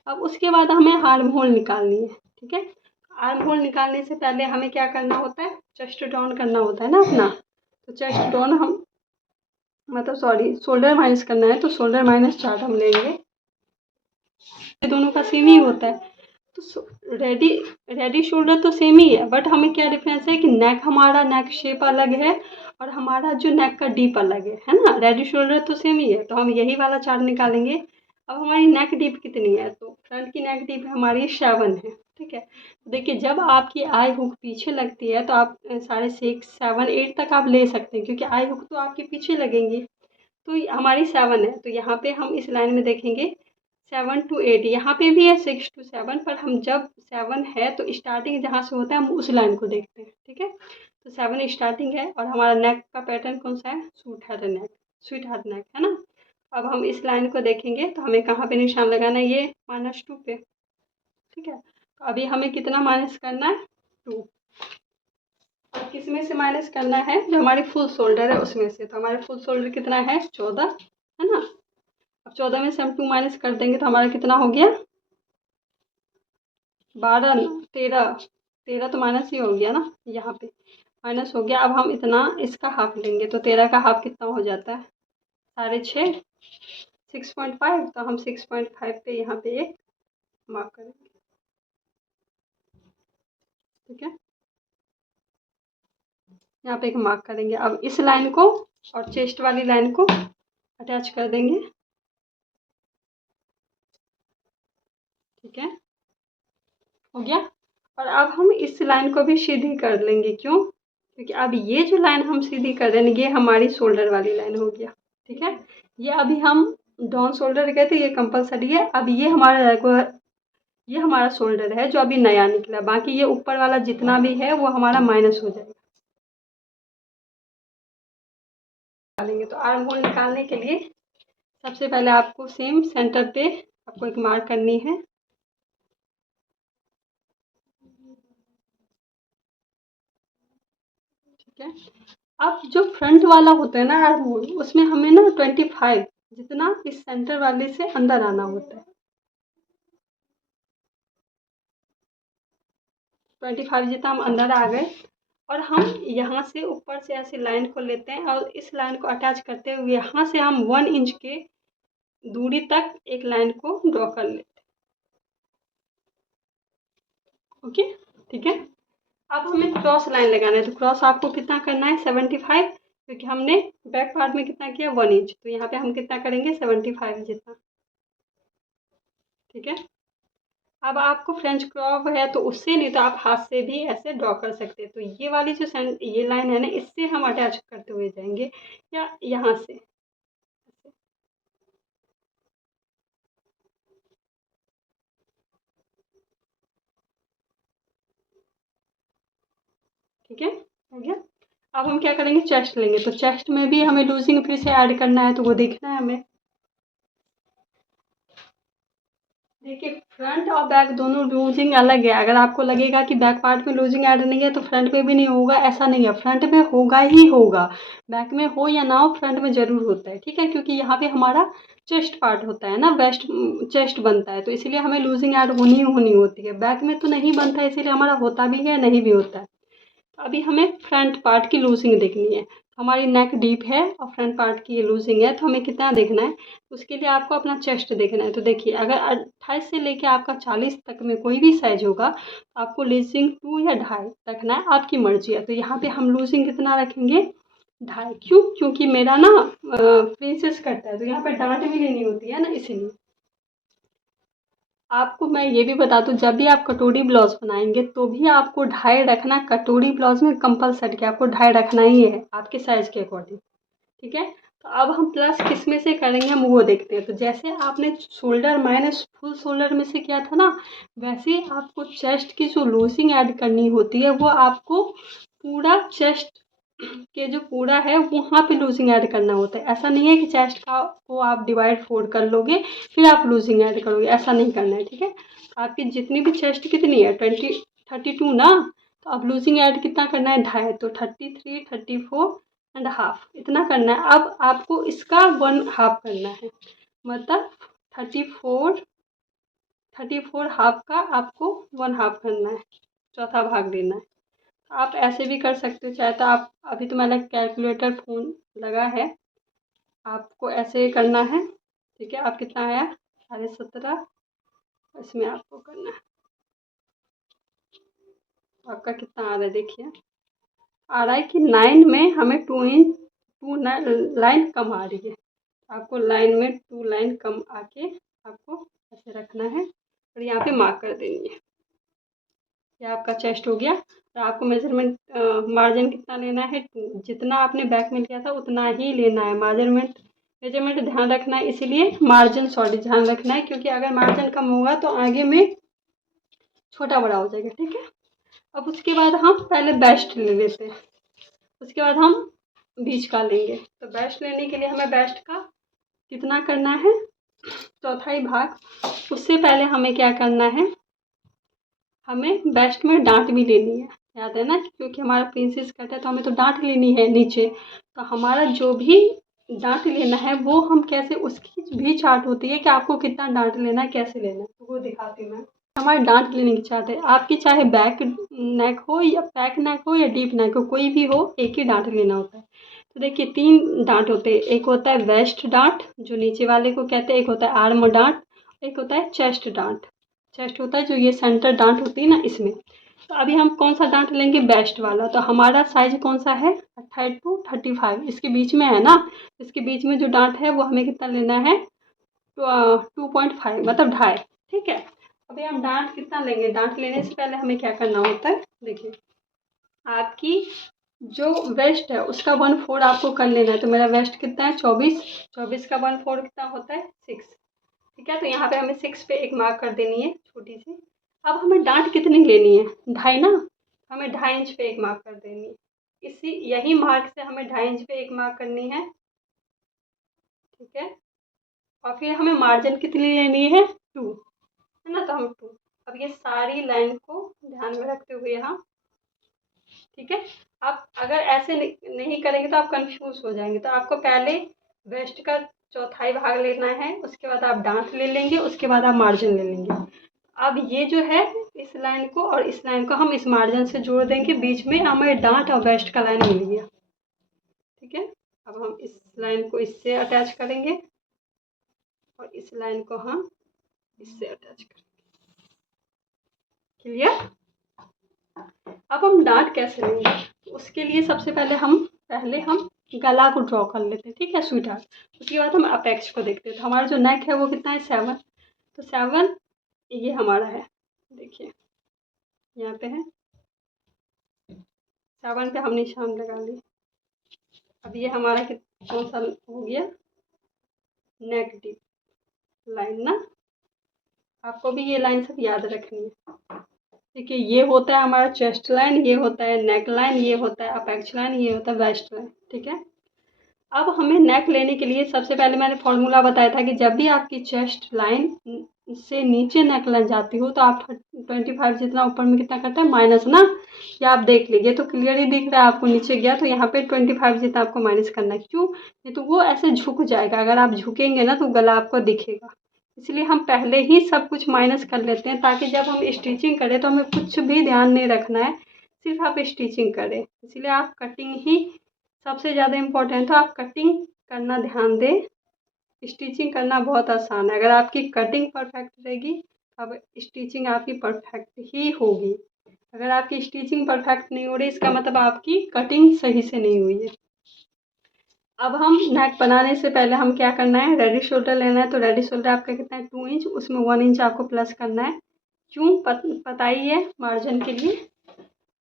अब उसके बाद हमें आर्म होल निकालनी है, ठीक है। आर्म होल निकालने से पहले हमें क्या करना होता है, चेस्ट डाउन करना होता है ना अपना। तो चेस्ट डाउन हम मतलब सॉरी शोल्डर माइनस करना है, तो शोल्डर माइनस चार्ट हम लेंगे, ये दोनों का सेम ही होता है। तो रेडी रेडी शोल्डर तो सेम ही है, बट हमें क्या डिफरेंस है कि नेक, हमारा नेक शेप अलग है और हमारा जो नेक का डीप अलग है ना। रेडी शोल्डर तो सेम ही है, तो हम यही वाला चार्ट निकालेंगे। अब हमारी नेक डीप कितनी है, तो फ्रंट की नेक डीप हमारी 7 है, ठीक है। देखिए जब आपकी आई हुक पीछे लगती है तो आप 6.5 7 8 तक आप ले सकते हैं, क्योंकि आई हुक तो आपके पीछे लगेंगी। तो हमारी 7 है, तो यहाँ पे हम इस लाइन में देखेंगे 7 to 8, यहाँ पे भी है 6 to 7, पर हम जब 7 है तो स्टार्टिंग जहाँ से होता है हम उस लाइन को देखते हैं, ठीक है। तो 7 स्टार्टिंग है और हमारा नेक का पैटर्न कौन सा है, स्वीट हार्ट नेक है ना। अब हम इस लाइन को देखेंगे तो हमें कहाँ पे निशान लगाना है, ये -2 पे, ठीक है। तो अभी हमें कितना माइनस करना है, 2। और किस में से माइनस करना है, जो हमारी फुल शोल्डर है उसमें से। तो हमारे फुल शोल्डर कितना है, 14 है ना। अब 14 में से हम 2 माइनस कर देंगे तो हमारा कितना हो गया, 12 13 तो माइनस ही हो गया ना, यहाँ पे माइनस हो गया। अब हम इतना इसका हाफ लेंगे, तो 13 का हाफ कितना हो जाता है, 6.5, 6.5। तो हम 6.5 पे यहाँ पे एक मार्क करेंगे, ठीक है, यहाँ पे एक मार्क करेंगे। अब इस लाइन को और चेस्ट वाली लाइन को अटैच कर देंगे, ठीक है, हो गया। और अब हम इस लाइन को भी सीधी कर लेंगे, क्यों, क्योंकि अब ये जो लाइन हम सीधी कर रहे हैं ये हमारी शोल्डर वाली लाइन हो गया, ठीक है। ये अभी हम डाउन शोल्डर गए थे, ये कंपलसरी है। अब ये हमारा रेगुलर, ये हमारा शोल्डर है जो अभी नया निकला, बाकी ये ऊपर वाला जितना भी है वो हमारा माइनस हो जाएगा। निकालेंगे तो आर्म होल निकालने के लिए सबसे पहले आपको सेम सेंटर पे आपको एक मार्क करनी है, ठीक है। अब जो फ्रंट वाला होता है ना आर्म होल, उसमें हमें ना 25 जितना इस सेंटर वाले से अंदर आना होता है, 25 जितना हम अंदर आ गए। और हम यहाँ से ऊपर से ऐसे लाइन को लेते हैं और इस लाइन को अटैच करते हुए यहाँ से हम 1 इंच के दूरी तक एक लाइन को ड्रॉ कर लेते हैं, ओके, ठीक है। अब हमें क्रॉस लाइन लगाना है, तो क्रॉस आपको कितना करना है, 75, क्योंकि हमने बैक पार्ट में कितना किया 1 इंच, तो यहाँ पे हम कितना करेंगे 75 जितना, ठीक है। अब आपको फ्रेंच क्रॉप है तो उससे, नहीं तो आप हाथ से भी ऐसे ड्रॉ कर सकते हैं। तो ये वाली जो ये लाइन है ना, इससे हम अटैच करते हुए जाएंगे या यहाँ से, ठीक है, हो गया। अब हम क्या करेंगे, चेस्ट लेंगे, तो चेस्ट में भी हमें लूजिंग फिर से ऐड करना है, तो वो देखना है हमें। देखिए फ्रंट और बैक दोनों लूजिंग अलग है। अगर आपको लगेगा कि बैक पार्ट में लूजिंग ऐड नहीं है तो फ्रंट में भी नहीं होगा, ऐसा नहीं है, फ्रंट में होगा ही होगा, बैक में हो या ना हो फ्रंट में ज़रूर होता है, ठीक है। क्योंकि यहाँ पे हमारा चेस्ट पार्ट होता है ना, वेस्ट चेस्ट बनता है, तो इसीलिए हमें लूजिंग ऐड होनी ही होनी होती है। बैक में तो नहीं बनता है, इसीलिए हमारा होता भी है नहीं भी होता है। अभी हमें फ्रंट पार्ट की लूजिंग देखनी है, हमारी नेक डीप है और फ्रंट पार्ट की ये लूजिंग है, तो हमें कितना देखना है, उसके लिए आपको अपना चेस्ट देखना है। तो देखिए अगर 28 से लेके आपका 40 तक में कोई भी साइज होगा तो आपको लूजिंग 2 या 2.5 रखना है, आपकी मर्जी है। तो यहाँ पे हम लूजिंग कितना रखेंगे, 2.5, क्यों, क्योंकि मेरा ना प्रिंसेस कट है, तो यहाँ पे डांट भी लेनी होती है ना, इसीलिए। आपको मैं ये भी बता दूँ, जब भी आप कटोरी ब्लाउज बनाएंगे तो भी आपको 2.5 रखना, कटोरी ब्लाउज में कंपलसरी कि आपको 2.5 रखना ही है आपके साइज़ के अकॉर्डिंग, ठीक है। तो अब हम प्लस किस में से करेंगे हम वो देखते हैं। तो जैसे आपने शोल्डर माइनस फुल शोल्डर में से किया था ना, वैसे ही आपको चेस्ट की जो लूजिंग ऐड करनी होती है वो आपको पूरा चेस्ट के जो पूरा है वहाँ पे लूजिंग ऐड करना होता है। ऐसा नहीं है कि चेस्ट का को आप डिवाइड फोल्ड कर लोगे फिर आप लूजिंग ऐड करोगे, ऐसा नहीं करना है। ठीक है, आपकी जितनी भी चेस्ट कितनी है 32 ना, तो अब लूजिंग ऐड कितना करना है 2.5, तो 33, 34.5 इतना करना है। अब आपको इसका 1/2 करना है, मतलब 34 हाफ का आपको 1/2 करना है, चौथा भाग देना है। आप ऐसे भी कर सकते हो, चाहे तो आप अभी तो मैंने कैलकुलेटर फ़ोन लगा है, आपको ऐसे करना है। ठीक है, आप कितना आया 17.5, इसमें आपको करना है, आपका कितना आ रहा है देखिए, आ रहा है कि 9 में हमें 2 लाइन कम आ रही है। आपको लाइन में 2 लाइन कम आके आपको ऐसे रखना है और यहाँ पे मार्क कर देनी है। ये आपका चेस्ट हो गया। और आपको मेजरमेंट मार्जिन कितना लेना है 2, जितना आपने बैक में लिया था उतना ही लेना है। मेजरमेंट ध्यान रखना है, इसीलिए मार्जिन ध्यान रखना है, क्योंकि अगर मार्जिन कम होगा तो आगे में छोटा बड़ा हो जाएगा। ठीक है, अब उसके बाद हम पहले बेस्ट ले लेते हैं, उसके बाद हम बीच का लेंगे। तो बेस्ट लेने के लिए हमें बेस्ट का कितना करना है, चौथाई भाग। उससे पहले हमें क्या करना है, हमें बेस्ट में डांट भी लेनी है, याद है ना, क्योंकि हमारा प्रिंसेस कट है तो हमें तो डांट लेनी है नीचे। तो हमारा जो भी डांट लेना है वो हम कैसे, उसकी भी चार्ट होती है कि आपको कितना डांट लेना है, कैसे लेना है, तो वो दिखाती हूँ मैं। हमारे डांट लेने की चार्ट है आपकी, चाहे बैक नेक हो या बैक नेक हो या डीप नेक हो, कोई भी हो एक ही डांट लेना होता है। तो देखिए 3 डांट होते हैं, एक होता है वेस्ट डांट जो नीचे वाले को कहते हैं, एक होता है आर्म डांट, एक होता है चेस्ट डांट। चेस्ट होता है जो ये सेंटर डांट होती है ना इसमें। तो अभी हम कौन सा डांट लेंगे, बेस्ट वाला। तो हमारा साइज कौन सा है 28 to 35, इसके बीच में है ना। इसके बीच में जो डांट है वो हमें कितना लेना है 2.5, मतलब 2.5। ठीक है, अभी हम डांट कितना लेंगे, डांट लेने से पहले हमें क्या करना होता है, देखिए आपकी जो वेस्ट है उसका 1/4 आपको कर लेना है। तो मेरा वेस्ट कितना है 24 का 1/4 कितना होता है 6। ठीक है, तो यहाँ पे हमें 6 पे एक मार्क कर देनी है छोटी सी। अब हमें डांट कितनी लेनी है 2.5 ना, हमें 2.5 इंच पे एक मार्क कर देनी है। इसी यही मार्क से हमें 2.5 इंच पे एक मार्क करनी है। ठीक है, और फिर हमें मार्जिन कितनी लेनी है 2, है ना, तो हम 2। अब ये सारी लाइन को ध्यान में रखते हुए यहाँ, ठीक है, आप अगर ऐसे नहीं करेंगे तो आप कंफ्यूज हो जाएंगे। तो आपको पहले वेस्ट का चौथाई भाग लेना है, उसके बाद आप डांट ले लेंगे, उसके बाद आप मार्जिन ले लेंगे। अब ये जो है इस लाइन को और इस लाइन को हम इस मार्जिन से जोड़ देंगे, बीच में हमें डांट और वेस्ट का लाइन मिल गया। ठीक है, अब हम इस लाइन को इससे अटैच करेंगे और इस लाइन को हम इससे अटैच करेंगे। क्लियर। अब हम डांट कैसे लेंगे, तो उसके लिए सबसे पहले हम गला को ड्रॉ कर लेते हैं। ठीक है स्वीट हार्ट, उसके बाद हम अपेक्स को देखते हैं। तो हमारा जो नेक है वो कितना है 7, तो 7 ये हमारा है, देखिए यहाँ पे है 7 पे हम निशान लगा लिए। अब ये हमारा कौन सा हो गया, नेक डीप लाइन ना, आपको भी ये लाइन सब याद रखनी है। देखिए ये होता है हमारा चेस्ट लाइन, ये होता है नेक लाइन, ये होता है अपेक्स लाइन, ये होता है वेस्ट लाइन। ठीक है, अब हमें नेक लेने के लिए सबसे पहले मैंने फॉर्मूला बताया था कि जब भी आपकी चेस्ट लाइन से नीचे नेक लाइन जाती हो तो आप 25 जितना ऊपर में कितना करते हैं माइनस ना, ये आप देख लीजिए तो क्लियर ही दिख रहा है आपको, नीचे गया तो यहाँ पे 25 जितना आपको माइनस करना है। क्यों, नहीं तो वो ऐसे झुक जाएगा, अगर आप झुकेंगे ना तो गला आपको दिखेगा। इसलिए हम पहले ही सब कुछ माइनस कर लेते हैं, ताकि जब हम स्टिचिंग करें तो हमें कुछ भी ध्यान नहीं रखना है, सिर्फ आप स्टिचिंग करें। इसलिए आप कटिंग ही सबसे ज़्यादा इम्पोर्टेंट है, आप कटिंग करना ध्यान दें। स्टिचिंग करना बहुत आसान है, अगर आपकी कटिंग परफेक्ट रहेगी अब स्टिचिंग आपकी परफेक्ट ही होगी। अगर आपकी स्टिचिंग परफेक्ट नहीं हो रही इसका मतलब आपकी कटिंग सही से नहीं हुई है। अब हम नेक बनाने से पहले हम क्या करना है, रेडी शोल्डर लेना है। तो रेडी शोल्डर आपका कितना है 2 इंच, उसमें 1 इंच आपको प्लस करना है। क्यों पता ही है, मार्जिन के लिए।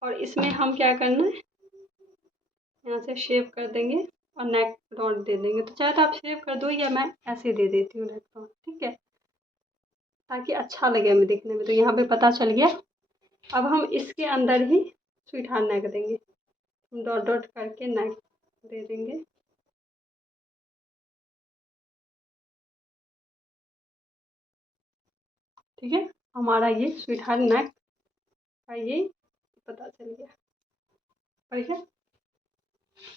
और इसमें हम क्या करना है, यहाँ से शेप कर देंगे और नेक डॉट दे देंगे। तो चाहे तो आप शेप कर दो या मैं ऐसे दे देती हूँ नेक डॉट, ठीक है, ताकि अच्छा लगे हमें दिखने में। तो यहाँ पे पता चल गया। अब हम इसके अंदर ही स्वीट हार्ट नेक देंगे। डॉट डॉट करके नेक दे देंगे। ठीक है, हमारा ये स्वीट हार्ट नेक का ये पता चल गया। ठीक है,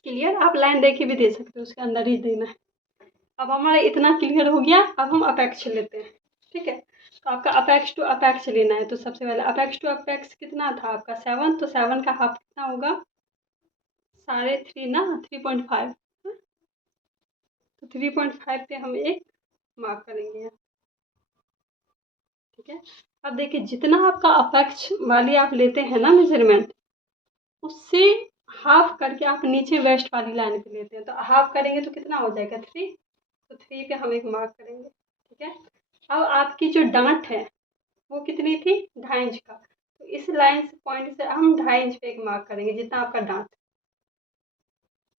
क्लियर। आप लाइन दे के भी दे सकते हो, उसके अंदर ही देना है। अब हमारा इतना क्लियर हो गया। अब हम अपेक्स लेते हैं। ठीक है, तो आपका अपेक्स टू अपेक्स लेना है। तो सबसे पहले अपेक्स टू अपेक्स कितना था आपका 7, तो 7 का हाफ कितना होगा 3.5 ना, 3.5। तो 3.5 पे हम एक मार्क करेंगे। ठीक है, अब देखिए जितना आपका अपेक्स वाली आप लेते हैं ना मेजरमेंट, उससे हाफ करके आप नीचे वेस्ट वाली लाइन पे लेते हैं। तो हाफ करेंगे तो कितना हो जाएगा 3। तो 3 पे हम एक मार्क करेंगे। ठीक है, अब आपकी जो डांट है वो कितनी थी 2.5 इंच का। तो इस लाइन से पॉइंट से हम 2.5 इंच पे एक मार्क करेंगे जितना आपका डांट।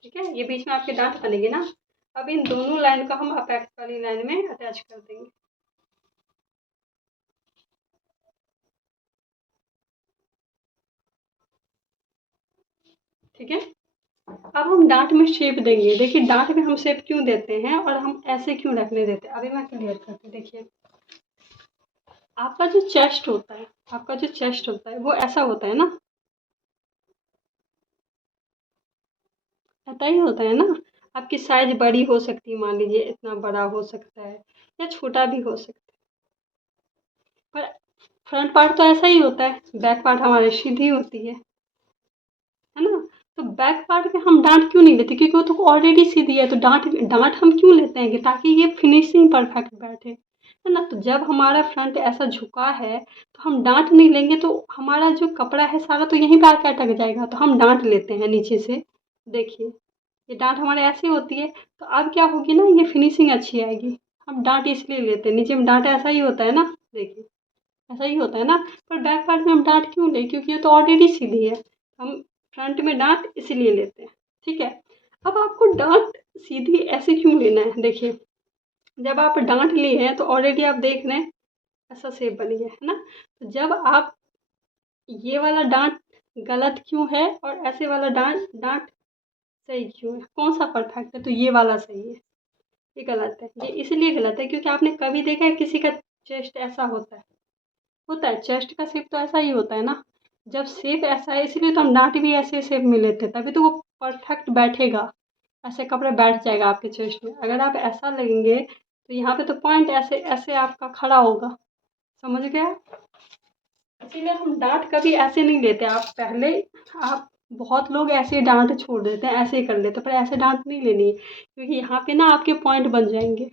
ठीक है, ये बीच में आपकी डांट बनेगी ना। अब इन दोनों लाइन को हम अपेक्स वाली लाइन में अटैच कर देंगे। ठीक है, अब हम डांट में शेप देंगे। देखिए डांट में हम शेप क्यों देते हैं और हम ऐसे क्यों रखने देते हैं, अभी मैं क्लियर करती हूँ। देखिए आपका जो चेस्ट होता है, आपका जो चेस्ट होता है वो ऐसा होता है ना, ऐसा ही होता है ना। आपकी साइज बड़ी हो सकती है, मान लीजिए इतना बड़ा हो सकता है या छोटा भी हो सकता है, पर फ्रंट पार्ट तो ऐसा ही होता है, बैक पार्ट हमारी सीधी होती है ना। तो बैक पार्ट में हम डांट क्यों नहीं लेते, क्योंकि वो तो ऑलरेडी सीधी है। तो डांट डांट हम क्यों लेते हैं कि ताकि ये फिनिशिंग परफेक्ट बैठे, है ना। तो जब हमारा फ्रंट ऐसा झुका है तो हम डांट नहीं लेंगे तो हमारा जो कपड़ा है सारा तो यहीं पे आके अटक जाएगा। तो हम डांट लेते हैं नीचे से। देखिए ये डांट हमारे ऐसी होती है, तो अब क्या होगी ना, ये फिनिशिंग अच्छी आएगी। हम डांट इसलिए लेते हैं, नीचे में डांट ऐसा ही होता है ना। देखिए ऐसा ही होता है ना। पर बैक पार्ट में हम डांट क्यों लें, क्योंकि ये तो ऑलरेडी सीधी है। हम फ्रंट में डांट इसीलिए लेते हैं। ठीक है, अब आपको डांट सीधी ऐसे क्यों लेना है। देखिए जब आप डांट लिए हैं तो ऑलरेडी आप देख रहे हैं ऐसा शेप बन गया है ना। तो जब आप ये वाला डांट गलत क्यों है और ऐसे वाला डांट डांट सही क्यों है, कौन सा परफेक्ट है, तो ये वाला सही है, ये गलत है। ये इसलिए गलत है क्योंकि आपने कभी देखा है किसी का चेस्ट ऐसा होता है, होता है चेस्ट का शेप तो ऐसा ही होता है ना। जब शेप ऐसा है इसलिए तो हम डांट भी ऐसे शेप में लेते हैं, तभी तो वो परफेक्ट बैठेगा। ऐसे कपड़ा बैठ जाएगा आपके चेस्ट में। अगर आप ऐसा लेंगे तो यहाँ पे तो पॉइंट ऐसे ऐसे आपका खड़ा होगा, समझ गया। इसीलिए हम डांट कभी ऐसे नहीं लेते। आप पहले आप बहुत लोग ऐसे डांट छोड़ देते हैं, ऐसे ही कर लेते हैं, पर ऐसे डांट नहीं लेनी है क्योंकि यहाँ पे ना आपके पॉइंट बन जाएंगे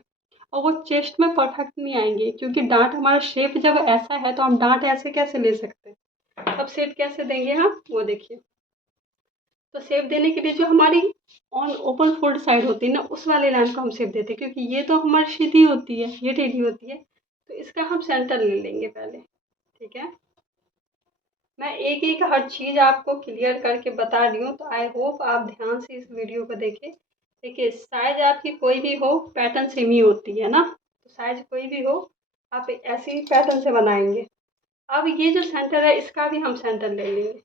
और वो चेस्ट में परफेक्ट नहीं आएंगे। क्योंकि डांट हमारा शेप जब ऐसा है तो हम डांट ऐसे कैसे ले सकते हैं। अब शेप कैसे देंगे हम वो देखिए। तो शेप देने के लिए जो हमारी ऑन ओपन फोल्ड साइड होती है ना, उस वाले लाइन को हम शेप देते हैं, क्योंकि ये तो हमारी सीधी होती है, ये टेढ़ी होती है। तो इसका हम सेंटर ले लेंगे पहले। ठीक है, मैं एक एक हर चीज़ आपको क्लियर करके बता रही हूँ, तो आई होप आप ध्यान से इस वीडियो को देखें। देखिए साइज आपकी कोई भी हो, पैटर्न सेम ही होती है ना। तो साइज कोई भी हो आप ऐसे ही पैटर्न से बनाएंगे। अब ये जो सेंटर है इसका भी हम सेंटर ले लेंगे।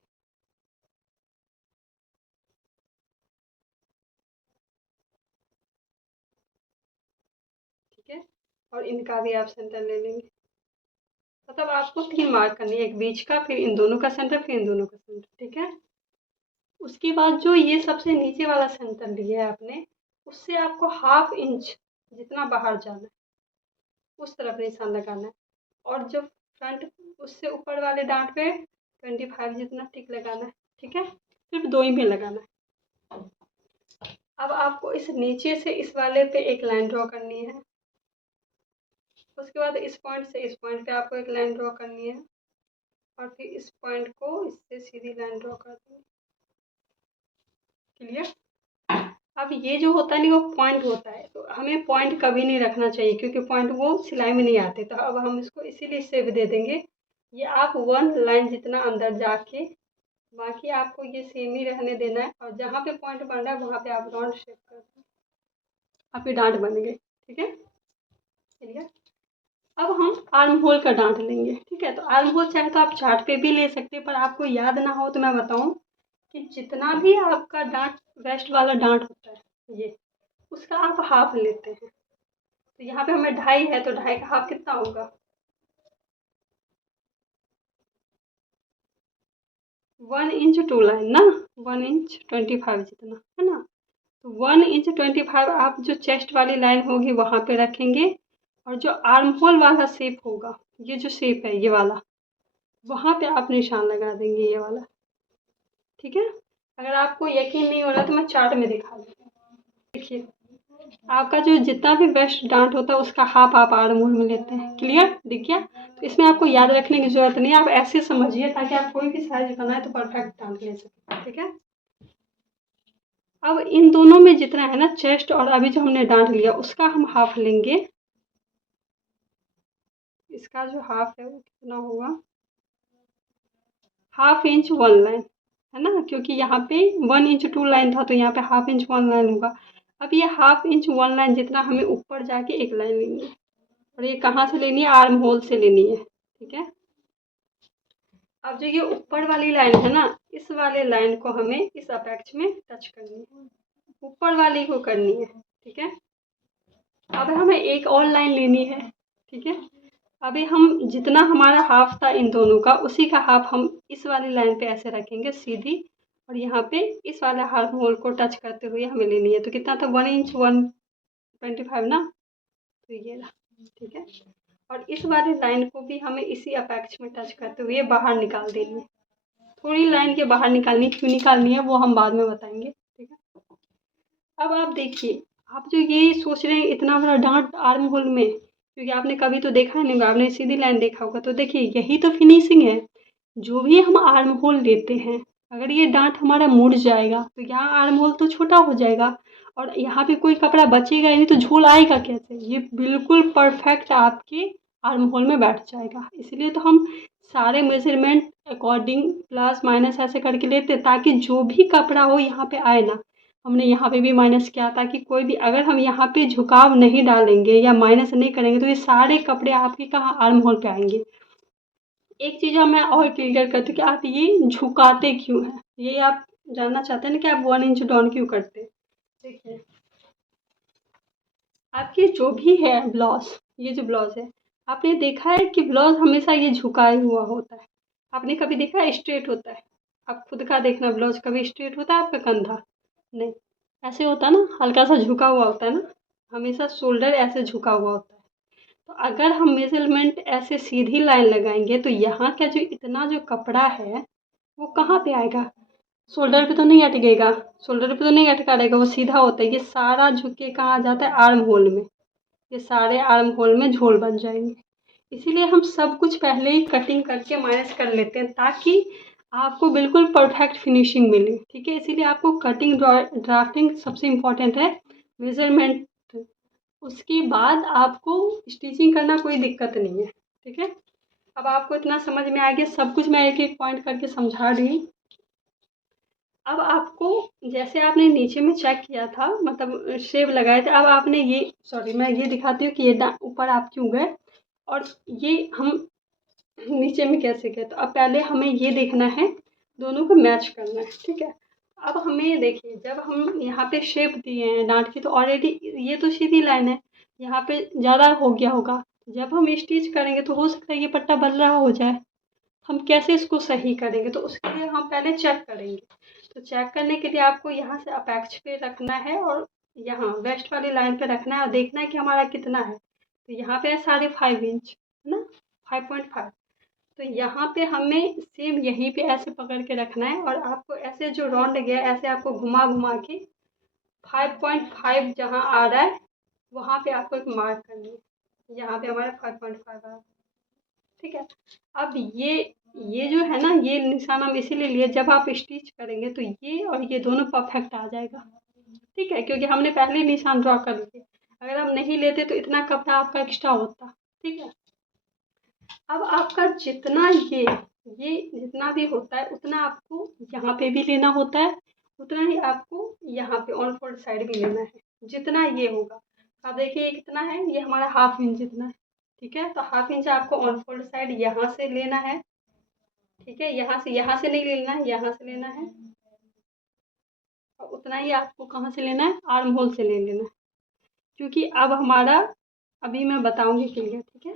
ठीक है, और इनका भी आप सेंटर ले लेंगे। मतलब आपको 3 मार्क करनी है, एक बीच का, फिर इन दोनों का सेंटर, फिर इन दोनों का सेंटर। ठीक है, उसके बाद जो ये सबसे नीचे वाला सेंटर लिया है आपने, उससे आपको 1/2 इंच जितना बाहर जाना है उस तरफ निशान लगाना है। और जो फ्रंट उससे ऊपर वाले डांट पे 25 जितना टिक लगाना है। ठीक है, सिर्फ 2 ही में लगाना है। अब आपको इस नीचे से इस वाले पे एक लाइन ड्रॉ करनी है। उसके बाद इस पॉइंट से इस पॉइंट पे आपको एक लाइन ड्रॉ करनी है और फिर इस पॉइंट को इससे सीधी लाइन ड्रॉ कर देंगे। क्लियर। अब ये जो होता है ना वो पॉइंट होता है, तो हमें पॉइंट कभी नहीं रखना चाहिए क्योंकि पॉइंट वो सिलाई में नहीं आते। तो अब हम इसको इसीलिए शेप दे देंगे। ये आप 1 लाइन जितना अंदर जाके, बाकी आपको ये सेम ही रहने देना है। और जहाँ पे पॉइंट बन रहा है वहाँ पे आप राउंड शेप कर दें, आपकी डांट बन गई। ठीक है, चलिए अब हम आर्म होल का डांट लेंगे। ठीक है, तो आर्म होल चाहे तो आप चार्ट पे भी ले सकते हैं, पर आपको याद ना हो तो मैं बताऊँ कि जितना भी आपका डांट वेस्ट वाला डांट होता है ये, उसका आप हाफ लेते हैं। तो यहाँ पे हमें 2.5 है, तो 2.5 का हाफ कितना होगा? 1 इंच 2 लाइन ना, 1 इंच 25 जितना है ना। तो 1 इंच 25 आप जो चेस्ट वाली लाइन होगी वहाँ पे रखेंगे, और जो आर्म होल वाला शेप होगा, ये जो शेप है ये वाला, वहाँ पे आप निशान लगा देंगे ये वाला। ठीक है, अगर आपको यकीन नहीं हो रहा तो मैं चार्ट में दिखा दूँ। देखिए, आपका जो जितना भी वेस्ट डांट होता है उसका हाफ आप आर्म होल में लेते हैं। क्लियर दिख गया? तो इसमें आपको याद रखने की जरूरत नहीं है, आप ऐसे समझिए ताकि आप कोई भी साइज बनाए तो परफेक्ट डांट ले सकें। ठीक है, अब इन दोनों में जितना है ना, चेस्ट और अभी जो हमने डांट लिया उसका हम हाफ लेंगे। इसका जो हाफ है वो कितना होगा? 1/2 इंच 1 लाइन है ना, क्योंकि यहाँ पे 1 इंच 2 लाइन था तो यहाँ पे 1/2 इंच 1 लाइन होगा। अब ये 1/2 इंच 1 लाइन जितना हमें ऊपर जाके एक लाइन लेनी है, और ये कहाँ से लेनी है? आर्म होल से लेनी है। ठीक है, अब जो ये ऊपर वाली लाइन है ना, इस वाले लाइन को हमें इस अपेक्स में टच करनी है, ऊपर वाली को करनी है। ठीक है, अब हमें एक और लाइन लेनी है। ठीक है, अभी हम जितना हमारा हाफ था इन दोनों का, उसी का हाफ हम इस वाली लाइन पे ऐसे रखेंगे सीधी, और यहाँ पे इस वाले हाफ होल को टच करते हुए हमें लेनी है। तो कितना था? 1 इंच 125 ना, तो ये रहा। ठीक है, और इस वाली लाइन को भी हमें इसी अपेक्स में टच करते हुए बाहर निकाल देनी है। थोड़ी लाइन के बाहर निकालनी, क्यों निकालनी है वो हम बाद में बताएंगे। ठीक है, अब आप देखिए, आप जो ये सोच रहे हैं इतना बड़ा डांट आर्म होल में, क्योंकि आपने कभी तो देखा नहीं होगा, आपने सीधी लाइन देखा होगा, तो देखिए यही तो फिनिशिंग है। जो भी हम आर्म होल लेते हैं, अगर ये डांट हमारा मुड़ जाएगा तो यहाँ आर्म होल तो छोटा हो जाएगा, और यहाँ पे कोई कपड़ा बचेगा ही नहीं, तो झोल आएगा कैसे? ये बिल्कुल परफेक्ट आपके आर्म होल में बैठ जाएगा। इसलिए तो हम सारे मेजरमेंट अकॉर्डिंग प्लस माइनस ऐसे करके लेते हैं, ताकि जो भी कपड़ा हो यहाँ पे आए ना। हमने यहाँ पे भी माइनस किया ताकि कोई भी, अगर हम यहाँ पे झुकाव नहीं डालेंगे या माइनस नहीं करेंगे तो ये सारे कपड़े आपके कहाँ? आर्म होल पे आएंगे। एक चीज़ मैं और क्लियर करती हूँ कि आप ये झुकाते क्यों हैं, ये आप जानना चाहते हैं ना कि आप 1 इंच डाउन क्यों करते हैं। देखिए, आपके जो भी है ब्लाउज, ये जो ब्लाउज है, आपने देखा है कि ब्लाउज हमेशा ये झुकाया हुआ होता है? आपने कभी देखा है स्ट्रेट होता है? आप खुद का देखना, ब्लाउज कभी स्ट्रेट होता है आपका कंधा? नहीं, ऐसे होता है ना, हल्का सा झुका हुआ होता है ना, हमेशा शोल्डर ऐसे झुका हुआ होता है। तो अगर हम मेजरमेंट ऐसे सीधी लाइन लगाएंगे तो यहाँ का जो इतना जो कपड़ा है वो कहाँ पे आएगा? शोल्डर पे तो नहीं अटकेगा, शोल्डर पे तो नहीं अटका रहेगा, वो सीधा होता है, ये सारा झुक के कहाँ जाता है? आर्म होल में। ये सारे आर्म होल में झोल बन जाएंगे। इसीलिए हम सब कुछ पहले ही कटिंग करके माइनस कर लेते हैं, ताकि आपको बिल्कुल परफेक्ट फिनिशिंग मिले। ठीक है, इसीलिए आपको कटिंग ड्राफ्टिंग सबसे इम्पोर्टेंट है, मेजरमेंट, उसके बाद आपको स्टिचिंग करना कोई दिक्कत नहीं है। ठीक है, अब आपको इतना समझ में आ गया, सब कुछ मैं एक एक पॉइंट करके समझा रही हूँ। अब आपको, जैसे आपने नीचे में चेक किया था, मतलब शेप लगाए थे, अब आपने ये, सॉरी मैं ये दिखाती हूँ कि ये ऊपर आप क्यों गए और ये हम नीचे में कैसे गए। तो अब पहले हमें ये देखना है, दोनों को मैच करना है। ठीक है, अब हमें देखिए, जब हम यहाँ पे शेप दिए हैं डांट की, तो ऑलरेडी ये तो सीधी लाइन है, यहाँ पे ज़्यादा हो गया होगा। जब हम स्टिच करेंगे तो हो सकता है ये पट्टा बदल रहा हो जाए, हम कैसे इसको सही करेंगे? तो उसके लिए हम पहले चेक करेंगे। तो चेक करने के लिए आपको यहाँ से अपेक्स पे रखना है और यहाँ वेस्ट वाली लाइन पे रखना है, और देखना है कि हमारा कितना है। तो यहाँ पे है 5.5 इंच है ना, 5.5। तो यहाँ पे हमें सेम यहीं पे ऐसे पकड़ के रखना है, और आपको ऐसे जो राउंड गया ऐसे आपको घुमा घुमा के 5.5 जहाँ आ रहा है वहाँ पे आपको एक मार्क करनी है। यहाँ पे हमारा 5.5 आ रहा है। ठीक है, अब ये जो है ना, ये निशान हम इसीलिए लिए, जब आप स्टिच करेंगे तो ये और ये दोनों परफेक्ट आ जाएगा। ठीक है, क्योंकि हमने पहले ही निशान ड्रॉ कर लिए, अगर हम नहीं लेते तो इतना कपड़ा आपका एक्स्ट्रा होता। ठीक है, अब आपका जितना ये जितना भी होता है उतना आपको यहाँ पे भी लेना होता है, उतना ही आपको यहाँ पे ऑन फोल्ड साइड भी लेना है, जितना ये होगा। अब देखिए ये कितना है, ये हमारा 1/2 इंच जितना है। ठीक है, तो 1/2 इंच आपको ऑन फोल्ड साइड यहाँ से लेना है। ठीक है, यहाँ से नहीं लेना है, यहाँ से लेना है। और उतना ही आपको कहाँ से लेना है, आर्म होल से ले लेना है। क्योंकि अब हमारा, अभी मैं बताऊंगी क्लियर, ठीक है।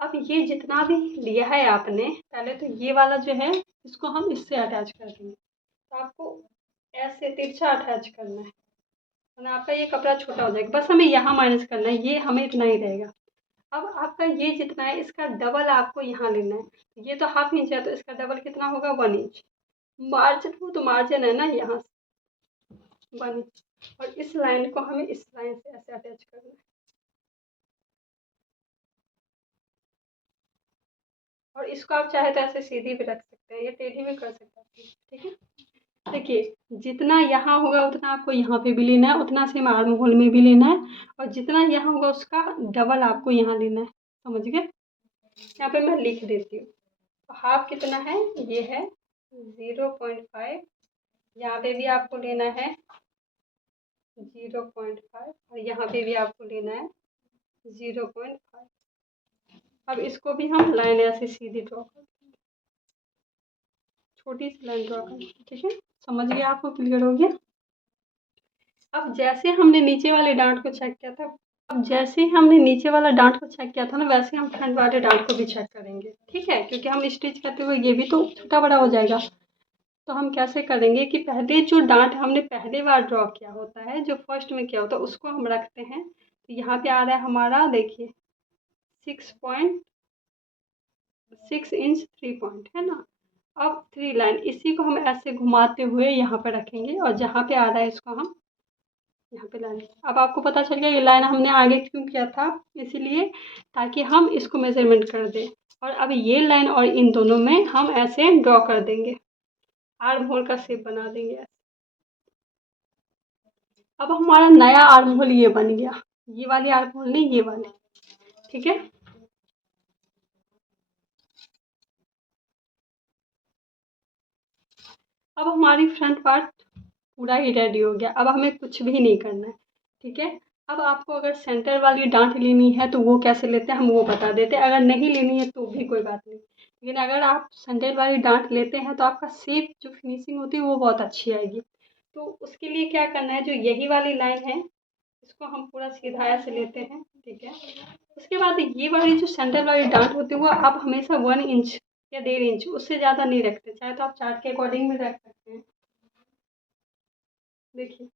अब ये जितना भी लिया है आपने, पहले तो ये वाला जो है इसको हम इससे अटैच कर देंगे। तो आपको ऐसे तिरछा अटैच करना है, वरना आपका ये कपड़ा छोटा हो जाएगा। बस हमें यहाँ माइनस करना है, ये हमें इतना ही रहेगा। अब आपका ये जितना है इसका डबल आपको यहाँ लेना है। ये तो हाफ इंच है, तो इसका डबल कितना होगा, 1 इंच। मार्जिन हो तो मार्जिन है ना यहाँ से 1 इंच, और इस लाइन को हमें इस लाइन से ऐसे अटैच करना है। और इसको आप चाहे तो ऐसे सीधी भी रख सकते हैं, ये टेढ़ी भी कर सकते हैं, ठीक है। देखिए जितना यहाँ होगा उतना आपको यहाँ पे भी लेना है, उतना सेम आर्म होल में भी लेना है, और जितना यहाँ होगा उसका डबल आपको यहाँ लेना है। समझ गए। यहाँ पे मैं लिख देती हूँ। तो हाफ कितना है, ये है 0.5, यहाँ पे भी आपको लेना है 0.5, और यहाँ पे भी आपको लेना है 0.5। अब इसको भी हम लाइन ऐसे सीधी ड्रॉ कर, छोटी सी लाइन ड्रॉ कर, ठीक है। समझ गया, आपको क्लियर हो गया। अब जैसे हमने नीचे वाले डांट को चेक किया था, अब जैसे ही हमने नीचे वाला डांट को चेक किया था ना, वैसे हम फ्रंट वाले डांट को भी चेक करेंगे, ठीक है। क्योंकि हम स्टिच करते हुए ये भी तो छोटा बड़ा हो जाएगा। तो हम कैसे करेंगे कि पहले जो डांट हमने पहले बार ड्रॉ किया होता है, जो फर्स्ट में किया होता है, उसको हम रखते हैं। तो यहाँ पे आ रहा है हमारा, देखिए 6.6 इंच 3 पॉइंट है ना। अब 3 लाइन, इसी को हम ऐसे घुमाते हुए यहाँ पे रखेंगे, और जहाँ पे आ रहा है इसको हम यहाँ पे लाइन। अब आपको पता चल गया ये लाइन हमने आगे क्यों किया था, इसीलिए ताकि हम इसको मेजरमेंट कर दें। और अब ये लाइन और इन दोनों में हम ऐसे ड्रॉ कर देंगे, आर्म होल का शेप बना देंगे ऐसे। अब हमारा नया आर्म होल ये बन गया, ये वाली आर्म होल नहीं, ये वाली, ठीक है। अब हमारी फ्रंट पार्ट पूरा ही रेडी हो गया। अब हमें कुछ भी नहीं करना है, ठीक है। अब आपको अगर सेंटर वाली डांट लेनी है तो वो कैसे लेते हैं हम वो बता देते हैं, अगर नहीं लेनी है तो भी कोई बात नहीं। लेकिन अगर आप सेंटर वाली डांट लेते हैं तो आपका शेप जो फिनिशिंग होती है वो बहुत अच्छी आएगी। तो उसके लिए क्या करना है, जो यही वाली लाइन है इसको हम पूरा सीधा ऐसे लेते हैं, ठीक है। उसके बाद ये वाली जो सेंटर वाली डांट होती है वो आप हमेशा 1 इंच या 1.5 इंच, उससे ज़्यादा नहीं रखते। चाहे तो आप चार्ट के अकॉर्डिंग में रख सकते हैं। देखिए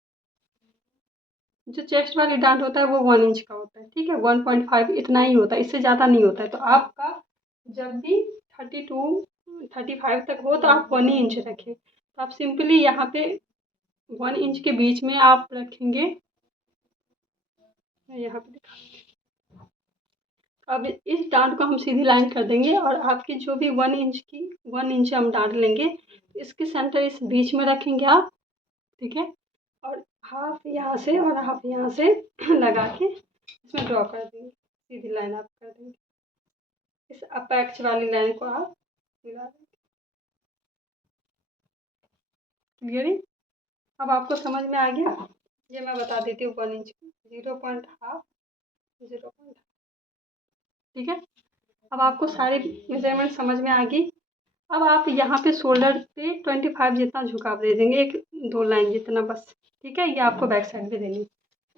जो चेस्ट वाली डांट होता है वो 1 इंच का होता है, ठीक है। 1.5 इतना ही होता है, इससे ज़्यादा नहीं होता है। तो आपका जब भी 32-35 तक हो तो आप 1 ही इंच रखें। तो आप सिंपली यहाँ पे 1 इंच के बीच में आप रखेंगे, यहाँ पे दिखा। अब इस डांट को हम सीधी लाइन कर देंगे, और आपकी जो भी 1 इंच हम डांट लेंगे, इसके सेंटर इस बीच में रखेंगे आप, ठीक है। और हाफ यहाँ से और हाफ यहाँ से लगा के इसमें ड्रॉ कर देंगे, सीधी लाइन आप कर देंगे। इस अपेक्स वाली लाइन को आप मिला देंगे। क्लियर है। अब आपको समझ में आ गया। ये मैं बता देती हूँ 1 इंच, 0.5, 0. ठीक है। अब आपको सारे मेजरमेंट समझ में आ गई। अब आप यहाँ पे शोल्डर पे 25 जितना झुकाव दे देंगे, 1-2 लाइन जितना बस, ठीक है। ये आपको बैक साइड पे देनी।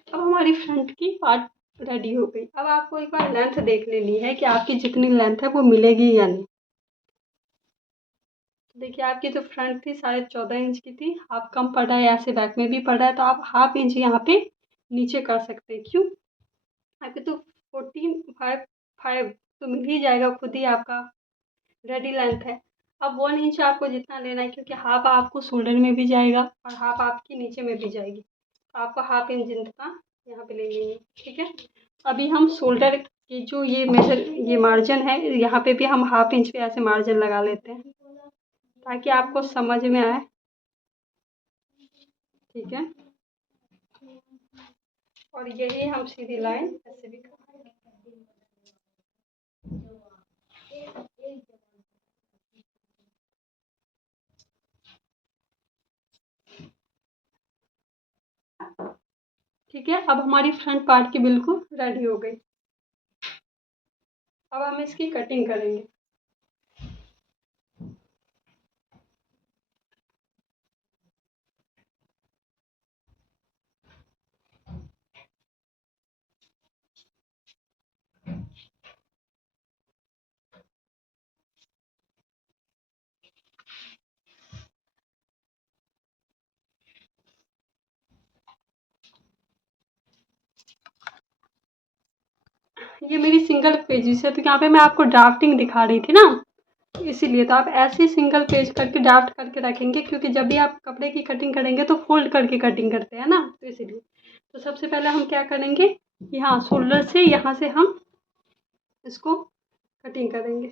अब हमारी फ्रंट की पार्ट रेडी हो गई। अब आपको एक बार लेंथ देख लेनी है कि आपकी जितनी लेंथ है वो मिलेगी या नहीं। देखिए आपकी जो फ्रंट थी 14.5 इंच की थी, हाफ कम पड़ रहा है, ऐसे बैक में भी पड़ रहा है, तो आप हाफ इंच यहाँ पे नीचे कर सकते हैं। क्यों, आपके तो 14.5 तो मिल ही जाएगा खुद ही, आपका रेडी लेंथ है। अब 1 इंच आपको जितना लेना है, क्योंकि हाफ आपको शोल्डर में भी जाएगा और हाफ आपकी नीचे में भी जाएगी, तो आपको हाफ इंच जितना यहाँ पे ले लेंगे, ठीक है। अभी हम शोल्डर की जो ये मार्जिन है, यहाँ पे भी हम हाफ इंच पे ऐसे मार्जिन लगा लेते हैं ताकि आपको समझ में आए, ठीक है। और यही हम सीधी लाइन ऐसे भी करेंगे। ठीक है। अब हमारी फ्रंट पार्ट की बिल्कुल रेडी हो गई। अब हम इसकी कटिंग करेंगे। ये मेरी सिंगल पेजेस है, तो यहाँ पे मैं आपको ड्राफ्टिंग दिखा रही थी ना, इसीलिए। तो आप ऐसे सिंगल पेज करके ड्राफ्ट करके रखेंगे, क्योंकि जब भी आप कपड़े की कटिंग करेंगे तो फोल्ड करके कटिंग करते हैं ना, तो इसीलिए। तो सबसे पहले हम क्या करेंगे, यहाँ शोल्डर से, यहाँ से हम इसको कटिंग करेंगे।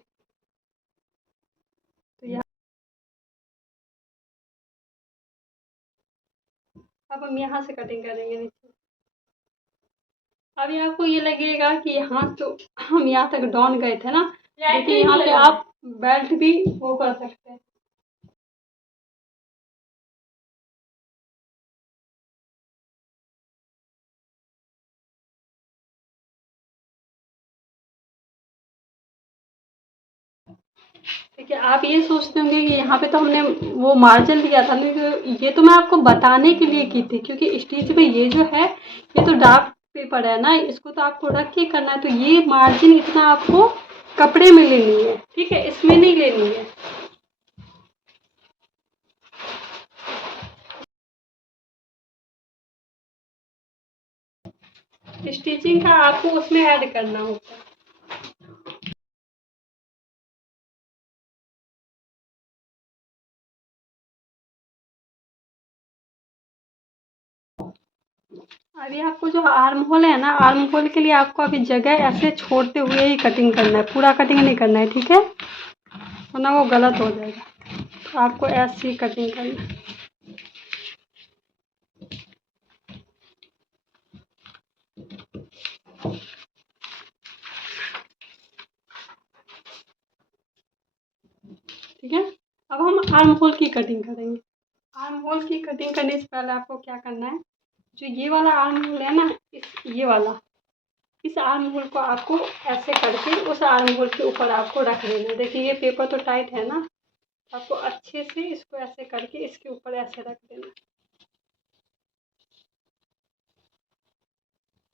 तो यहाँ अब हम यहाँ से कटिंग करेंगे नीचे। अभी आपको ये लगेगा कि यहाँ तो हम यहाँ तक डाउन गए थे ना, देखिए यहाँ पे आप बेल्ट भी वो कर सकते हैं। ठीक है, आप ये सोचते होंगे कि यहाँ पे तो हमने वो मार्जिन दिया था, नहीं, ये तो मैं आपको बताने के लिए की थी, क्योंकि स्टिच में ये जो है ये तो ड्राफ्ट पेपर है ना, इसको तो आपको रख के करना है, तो ये मार्जिन इतना आपको कपड़े में लेनी है, ठीक है, इसमें नहीं लेनी है। स्टिचिंग का आपको उसमें ऐड करना होता है। अभी आपको जो आर्म होल है ना, आर्म होल के लिए आपको अभी जगह ऐसे छोड़ते हुए ही कटिंग करना है, पूरा कटिंग नहीं करना है, ठीक है, वरना वो गलत हो जाएगा। तो आपको ऐसे ही कटिंग करना है। ठीक है, अब हम आर्म होल की कटिंग करेंगे। आर्म होल की कटिंग करने से पहले आपको क्या करना है, जो ये वाला आर्म होल है ना, ये वाला, इस आर्म होल को आपको ऐसे करके उस आर्म होल के ऊपर आपको रख देना है। देखिए ये पेपर तो टाइट है ना, आपको अच्छे से इसको ऐसे करके इसके ऊपर ऐसे रख देना।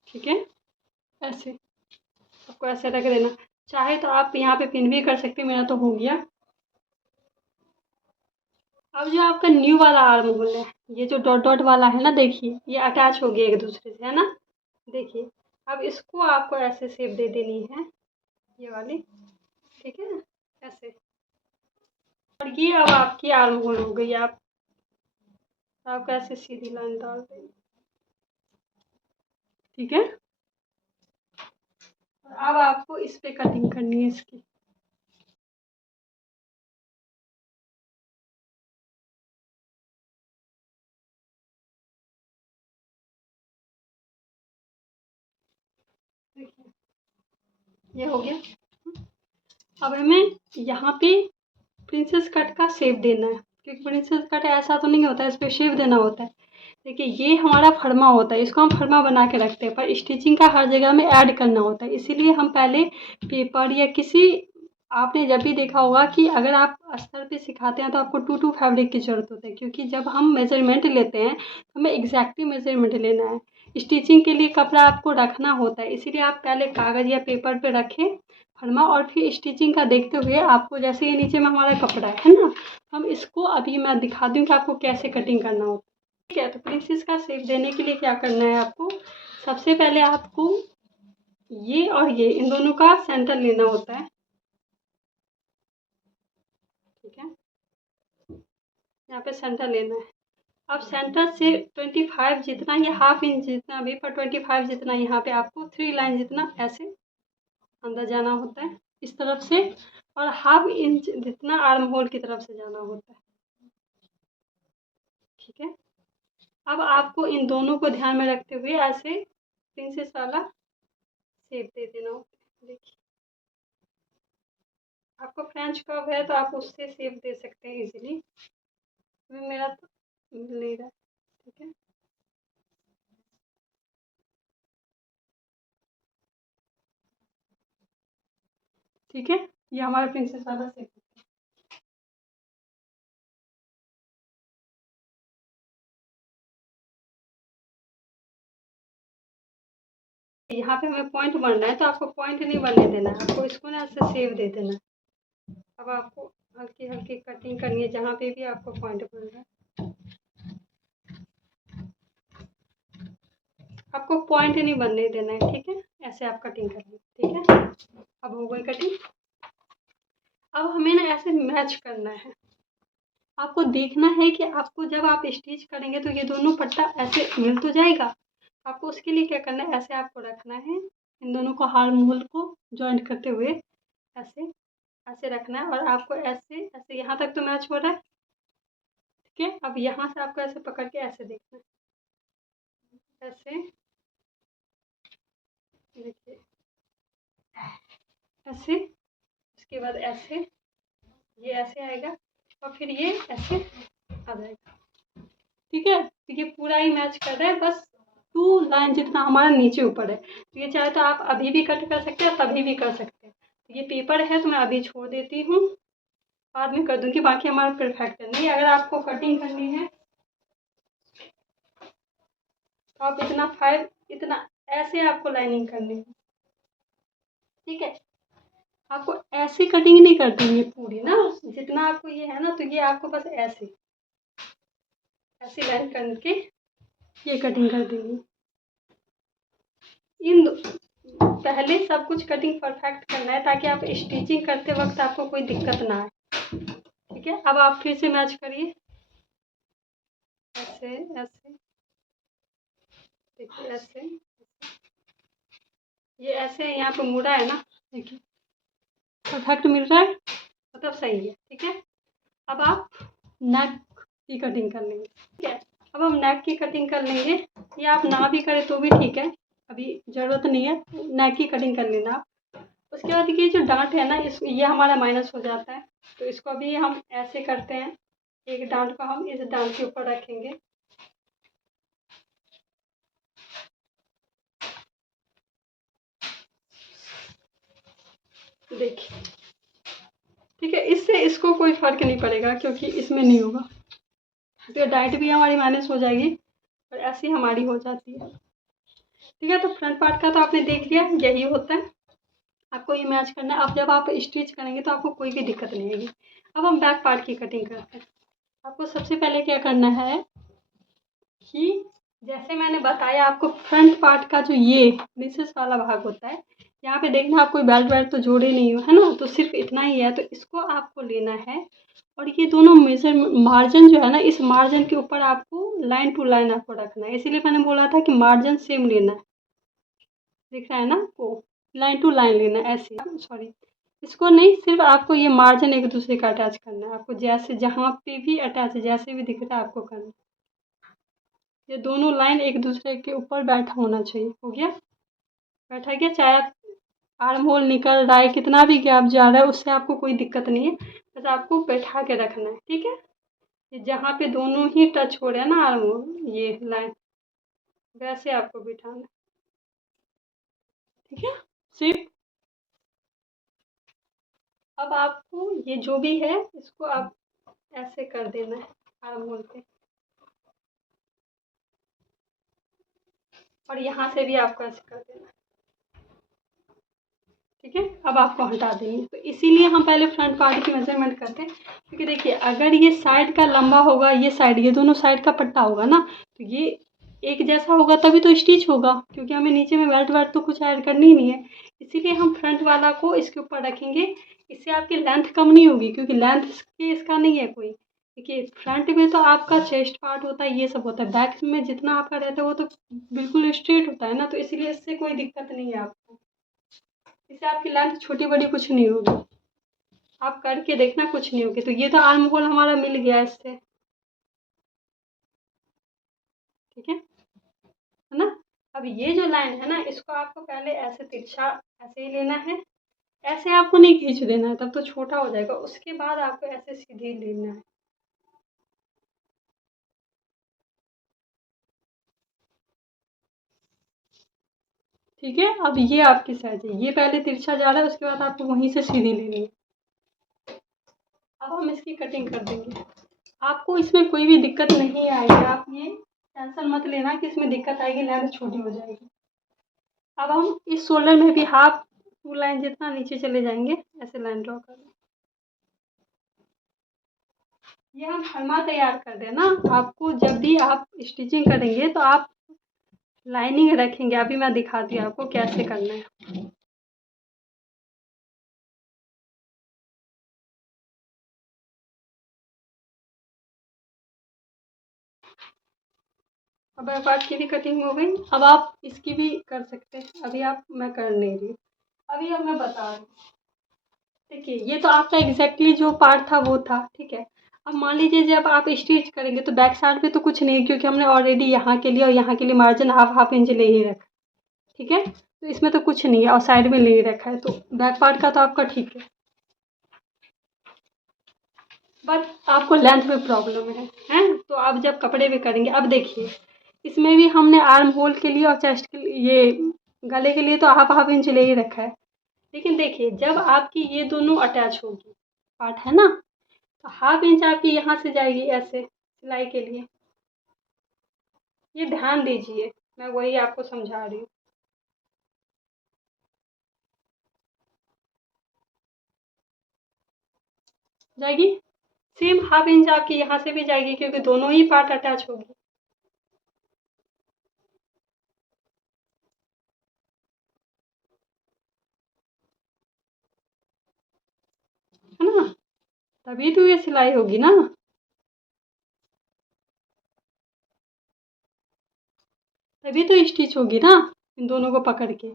ठीक है, ऐसे आपको ऐसे रख देना। चाहे तो आप यहाँ पे पिन भी कर सकते हैं, मेरा तो हो गया। अब जो आपका न्यू वाला आर्म होल है, ये जो डॉट डॉट वाला है ना, देखिए ये अटैच हो गया एक दूसरे से, है ना, देखिए। अब इसको आपको ऐसे शेप दे देनी है, ये वाली, ठीक है, ऐसे। और ये अब आपकी आर्म होल हो गई। आपको ऐसे सीधी लाइन डाल देंगे, ठीक है। और अब आपको इस पे कटिंग करनी है इसकी। देखिए ये हो गया। अब हमें यहाँ पे प्रिंसेस कट का शेप देना है, क्योंकि प्रिंसेस कट ऐसा तो नहीं होता है, इस पर शेप देना होता है। देखिए ये हमारा फरमा होता है, इसको हम फरमा बना के रखते हैं, पर स्टिचिंग का हर जगह में ऐड करना होता है, इसीलिए हम पहले पेपर या किसी, आपने जब भी देखा होगा कि अगर आप अस्तर पे सिखाते हैं तो आपको 2 फैब्रिक की ज़रूरत होती है, क्योंकि जब हम मेजरमेंट लेते हैं तो हमें एग्जैक्टली मेजरमेंट लेना है। स्टिचिंग के लिए कपड़ा आपको रखना होता है, इसीलिए आप पहले कागज़ या पेपर पे रखें फरमा, और फिर स्टिचिंग का देखते हुए आपको, जैसे ये नीचे में हमारा कपड़ा है ना, हम इसको अभी मैं दिखा दूँ कि आपको कैसे कटिंग करना होता है। ठीक है, तो प्रिंसेस का शेप देने के लिए क्या करना है आपको, सबसे पहले आपको ये और ये इन दोनों का सेंटर लेना होता है। ठीक है, यहाँ पे सेंटर लेना है। अब सेंटर से 25 जितना, ये हाफ इंच जितना भी, पर 25 जितना यहाँ पे आपको 3 लाइन जितना ऐसे अंदर जाना होता है इस तरफ से, और हाफ इंच जितना आर्म होल की तरफ से जाना होता है। ठीक है, अब आपको इन दोनों को ध्यान में रखते हुए ऐसे प्रिंसेस वाला शेप दे देना होता है। देखिए आपको फ्रेंच कर्व है तो आप उससे शेप दे सकते हैं इजीली, मेरा तो मिल नहीं रहा। ठीक है, ठीक है, ये हमारा प्रिंसेस वाला शेप। यहाँ पे हमें पॉइंट बनना है, तो आपको पॉइंट नहीं बनने देना है, आपको इसको ना ऐसे शेप दे देना है। अब आपको हल्की हल्की कटिंग करनी है जहाँ पे भी आपको पॉइंट बन रहा है, आपको पॉइंट नहीं बनने देना है। ठीक है, ऐसे आप कटिंग करिए। ठीक है, अब हो गई कटिंग। अब हमें ना ऐसे मैच करना है। आपको देखना है कि आपको जब आप स्टिच करेंगे तो ये दोनों पट्टा ऐसे मिल तो जाएगा। आपको उसके लिए क्या करना है, ऐसे आपको रखना है, इन दोनों को हार्म होल को जॉइंट करते हुए ऐसे ऐसे रखना है, और आपको ऐसे ऐसे यहाँ तक तो मैच हो रहा है। ठीक है, अब यहाँ से आपको ऐसे पकड़ के ऐसे देखना है, ऐसे देखिए, ऐसे, उसके बाद ऐसे, ये ऐसे आएगा और फिर ये ऐसे आ जाएगा। ठीक है, तो ये पूरा ही मैच कर रहा है, बस 2 लाइन जितना हमारा नीचे ऊपर है। तो ये चाहे तो आप अभी भी कट कर सकते हैं, तभी भी कर सकते हैं। तो ये पेपर है तो मैं अभी छोड़ देती हूँ, बाद में कर दूंगी, बाकी हमारा परफेक्ट है। नहीं, अगर आपको कटिंग करनी है तो आप इतना ऐसे आपको लाइनिंग करनी है। ठीक है, आपको ऐसे कटिंग नहीं कर देंगे पूरी ना, जितना आपको ये है ना, तो ये आपको बस ऐसे ऐसे लाइन करके ये कटिंग कर देंगे। पहले सब कुछ कटिंग परफेक्ट करना है, ताकि आप स्टिचिंग करते वक्त आपको कोई दिक्कत ना आए। ठीक है, अब आप फिर से मैच करिए, ऐसे ऐसे, देखिए ऐसे, ये ऐसे यहाँ पे मुड़ा है ना, देखिए परफेक्ट मिल रहा है, मतलब सही है। ठीक है, अब आप नेक की कटिंग कर लेंगे। ठीक है, अब हम नेक की कटिंग कर लेंगे, ये आप ना भी करें तो भी ठीक है, अभी ज़रूरत नहीं है, नेक की कटिंग कर लेना आप। उसके बाद ये जो डांट है ना, इस ये हमारा माइनस हो जाता है, तो इसको अभी हम ऐसे करते हैं, एक डांट को हम इस डांट के ऊपर रखेंगे। देखिए, ठीक है, इससे इसको कोई फर्क नहीं पड़ेगा, क्योंकि इसमें नहीं होगा, तो डाइट भी हमारी माइनस हो जाएगी और ऐसी हमारी हो जाती है। ठीक है, तो फ्रंट पार्ट का तो आपने देख लिया, यही होता है, आपको ये मैच करना है। अब जब आप स्टिच करेंगे तो आपको कोई भी दिक्कत नहीं आएगी। अब हम बैक पार्ट की कटिंग करते हैं। आपको सबसे पहले क्या करना है कि जैसे मैंने बताया आपको, फ्रंट पार्ट का जो ये नीचे वाला भाग होता है, यहाँ पे देखना आप कोई बेल्ट वेल्ट तो जोड़े नहीं हो, है ना, तो सिर्फ इतना ही है, तो इसको आपको लेना है, और ये दोनों मेजर मार्जिन जो है ना, इस मार्जिन के ऊपर आपको लाइन टू लाइन आपको रखना है। इसीलिए मैंने बोला था कि मार्जिन सेम लेना है, दिख रहा है ना आपको, लाइन टू लाइन लेना है, ऐसे, सॉरी, इसको नहीं, सिर्फ आपको ये मार्जिन एक दूसरे का अटैच करना है। आपको जैसे जहाँ पे भी अटैच, जैसे भी दिख रहा है आपको करना है, ये दोनों लाइन एक दूसरे के ऊपर बैठा होना चाहिए। हो गया, बैठा गया, चाहे आर्म होल निकल रहा है, कितना भी गैप जा रहा है, उससे आपको कोई दिक्कत नहीं है, बस आपको बैठा के रखना है। ठीक है, ये जहाँ पे दोनों ही टच हो रहे हैं ना आर्म होल, ये लाइन, वैसे आपको बिठाना है। ठीक है, सिर्फ अब आपको ये जो भी है, इसको आप ऐसे कर देना है आर्म होल पे, और यहाँ से भी आपको ऐसे कर देना है। ठीक है, अब आपको हटा देंगे, तो इसीलिए हम पहले फ्रंट पार्ट की मेजरमेंट करते हैं, क्योंकि देखिए अगर ये साइड का लंबा होगा, ये साइड, ये दोनों साइड का पट्टा होगा ना, तो ये एक जैसा होगा तभी तो स्टिच होगा, क्योंकि हमें नीचे में बेल्ट वेल्ट तो कुछ ऐड करनी ही नहीं है। इसीलिए हम फ्रंट वाला को इसके ऊपर रखेंगे, इससे आपकी लेंथ कम नहीं होगी, क्योंकि लेंथ इसका नहीं है कोई। देखिए फ्रंट में तो आपका चेस्ट पार्ट होता है, ये सब होता है, बैक में जितना आपका रहता है वो तो बिल्कुल स्ट्रेट होता है ना, तो इसलिए इससे कोई दिक्कत नहीं है आपको, इससे आपकी लेंथ छोटी बड़ी कुछ नहीं होगी। आप करके देखना, कुछ नहीं होगी। तो ये तो आर्म होल हमारा मिल गया इससे, ठीक है ना। अब ये जो लाइन है ना, इसको आपको पहले ऐसे तिरछा ऐसे ही लेना है, ऐसे आपको नहीं खींच देना है, तब तो छोटा हो जाएगा, उसके बाद आपको ऐसे सीधे लेना है। ठीक है, अब ये आपकी साइज है, ये पहले तिरछा जा रहा है, उसके बाद आपको वहीं से सीधी लेनी है। अब हम इसकी कटिंग कर देंगे, आपको इसमें कोई भी दिक्कत नहीं आएगी, आप ये टेंशन मत लेना कि इसमें दिक्कत आएगी, लेंथ छोटी हो जाएगी। अब हम इस शोल्डर में भी हाफ 2 लाइन जितना नीचे चले जाएंगे, ऐसे लाइन ड्रॉ कर दें। ये हम हलमा तैयार कर दें ना, आपको जब भी आप स्टिचिंग करेंगे तो आप लाइनिंग रखेंगे, अभी मैं दिखाती हूँ आपको कैसे करना है। अब बैक पार्ट की भी कटिंग हो गई। अब आप इसकी भी कर सकते हैं। अभी मैं कर नहीं रही, अभी अब मैं बता रही हूँ। देखिए ये तो आपका एग्जैक्टली जो पार्ट था वो था, ठीक है। अब मान लीजिए जब आप स्टिच करेंगे तो बैक साइड पे तो कुछ नहीं है, क्योंकि हमने ऑलरेडी यहाँ के लिए और यहाँ के लिए मार्जिन हाफ हाफ इंच ले ही रखा, ठीक है। तो इसमें तो कुछ नहीं है और साइड में ले रखा है, तो बैक पार्ट का तो आपका ठीक है। बट आपको लेंथ में प्रॉब्लम है तो आप जब कपड़े पे करेंगे, अब देखिए इसमें भी हमने आर्म होल के लिए और चेस्ट के लिए, ये गले के लिए तो हाफ हाफ इंच ले ही रखा है। लेकिन देखिए जब आपकी ये दोनों अटैच होगी पार्ट, है ना, तो हाफ इंच आपकी यहाँ से जाएगी ऐसे सिलाई के लिए। ये ध्यान दीजिए, मैं वही आपको समझा रही हूँ। जाएगी सेम हाफ इंच आपकी यहाँ से भी जाएगी, क्योंकि दोनों ही पार्ट अटैच होगी, है ना। तभी तो ये सिलाई होगी ना, तभी तो स्टिच होगी ना इन दोनों को पकड़ के।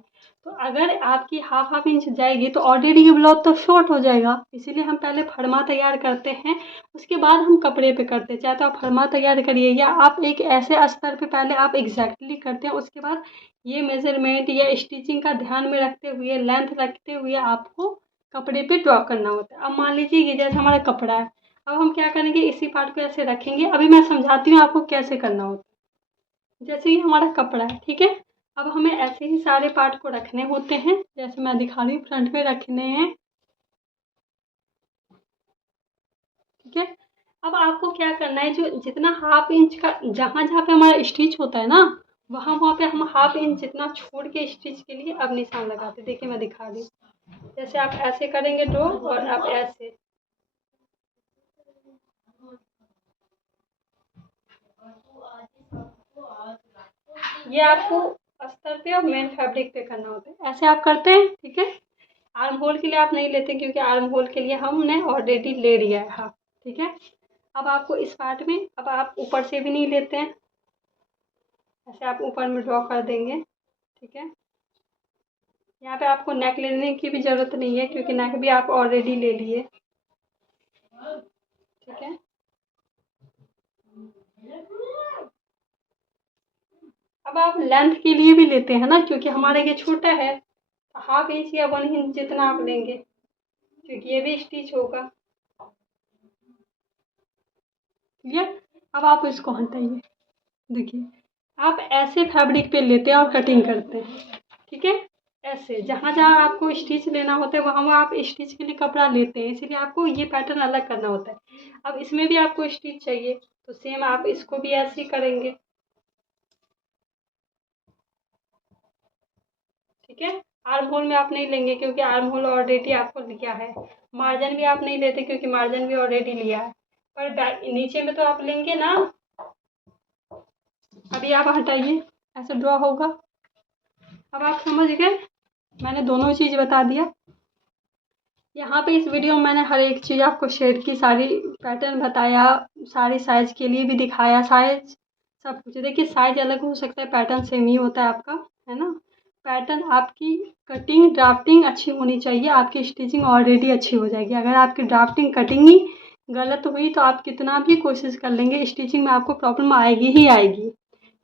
तो अगर आपकी हाफ हाफ इंच जाएगी तो ऑलरेडी ये ब्लाउज तो शॉर्ट हो जाएगा। इसीलिए हम पहले फरमा तैयार करते हैं, उसके बाद हम कपड़े पे करते हैं। चाहे तो आप फरमा तैयार करिए या आप एक ऐसे स्तर पे पहले आप एग्जैक्टली करते हैं, उसके बाद ये मेजरमेंट या स्टिचिंग का ध्यान में रखते हुए, लेंथ रखते हुए आपको कपड़े पे ड्रॉ करना होता है। अब मान लीजिए ये जैसे हमारा कपड़ा है, अब हम क्या करेंगे, इसी पार्ट को ऐसे रखेंगे। अभी मैं समझाती हूँ आपको कैसे करना होता है। जैसे ये हमारा कपड़ा है, ठीक है। अब हमें ऐसे ही सारे पार्ट को रखने होते हैं, जैसे मैं दिखा रही हूँ, फ्रंट पे रखने हैं, ठीक है। अब आपको क्या करना है, जो जितना हाफ इंच का जहाँ जहाँ पे हमारा स्टिच होता है ना, वहाँ पे हम हाफ इंच जितना छोड़ के स्टिच के लिए अब निशान लगाते। देखिए मैं दिखा रही हूँ, जैसे आप ऐसे करेंगे ड्रॉ और आप ऐसे, ये आपको अस्तर पे और मेन फैब्रिक पे करना होता है। ऐसे आप करते हैं, ठीक है। आर्म होल के लिए आप नहीं लेते, क्योंकि आर्म होल के लिए हमने ऑलरेडी ले लिया है हाफ, ठीक है। अब आपको इस पार्ट में, अब आप ऊपर से भी नहीं लेते हैं, ऐसे आप ऊपर में ड्रॉ कर देंगे, ठीक है। यहाँ पे आपको नेक लेने की भी ज़रूरत नहीं है, क्योंकि नेक भी आप ऑलरेडी ले लिए, ठीक है। अब आप लेंथ के लिए भी लेते हैं ना, क्योंकि हमारा ये छोटा है, हाफ इंच या 1 इंच जितना आप लेंगे, क्योंकि ये भी स्टिच होगा, क्लियर। अब आप इसको हटाइए, देखिए आप ऐसे फैब्रिक पे लेते हैं और कटिंग करते हैं, ठीक है। ऐसे जहाँ जहाँ आपको स्टिच लेना होता है वहाँ वहाँ आप स्टिच के लिए कपड़ा लेते हैं, इसीलिए आपको ये पैटर्न अलग करना होता है। अब इसमें भी आपको स्टिच चाहिए तो सेम आप इसको भी ऐसे ही करेंगे, ठीक है। आर्म होल में आप नहीं लेंगे, क्योंकि आर्म होल ऑलरेडी आपको लिया है। मार्जिन भी आप नहीं लेते, क्योंकि मार्जिन भी ऑलरेडी लिया है। पर नीचे में तो आप लेंगे ना। अभी आप हटाइए, ऐसे ड्रॉ होगा। अब आप समझ गए, मैंने दोनों चीज़ बता दिया। यहाँ पे इस वीडियो में मैंने हर एक चीज़ आपको शेयर की, सारी पैटर्न बताया, सारी साइज़ के लिए भी दिखाया, साइज़ सब कुछ। देखिए साइज़ अलग हो सकता है, पैटर्न सेम ही होता है आपका, है ना। पैटर्न आपकी कटिंग ड्राफ्टिंग अच्छी होनी चाहिए, आपकी स्टिचिंग ऑलरेडी अच्छी हो जाएगी। अगर आपकी ड्राफ्टिंग कटिंग ही गलत हुई तो आप कितना भी कोशिश कर लेंगे, स्टिचिंग में आपको प्रॉब्लम आएगी ही आएगी,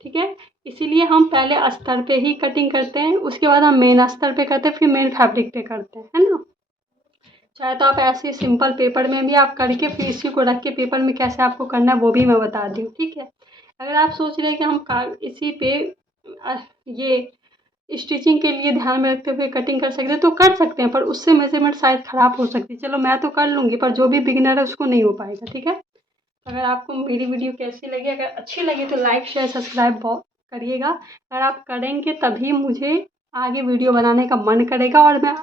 ठीक है। इसीलिए हम पहले अस्तर पे ही कटिंग करते हैं, उसके बाद हम मेन अस्तर पे करते हैं, फिर मेन फैब्रिक पे करते हैं, है ना। चाहे तो आप ऐसे सिंपल पेपर में भी आप करके फिर इसी को रख के पेपर में कैसे आपको करना है वो भी मैं बता दी हूँ, ठीक है। अगर आप सोच रहे हैं कि हम इसी पे ये स्टिचिंग के लिए ध्यान में रखते हुए कटिंग कर सकते हैं तो कर सकते हैं, पर उससे मेजरमेंट शायद ख़राब हो सकती है। चलो मैं तो कर लूँगी, पर जो भी बिगिनर है उसको नहीं हो पाएगा, ठीक है। अगर आपको मेरी वीडियो कैसी लगी, अगर अच्छी लगी तो लाइक शेयर सब्सक्राइब करिएगा। अगर आप करेंगे तभी मुझे आगे वीडियो बनाने का मन करेगा, और मैं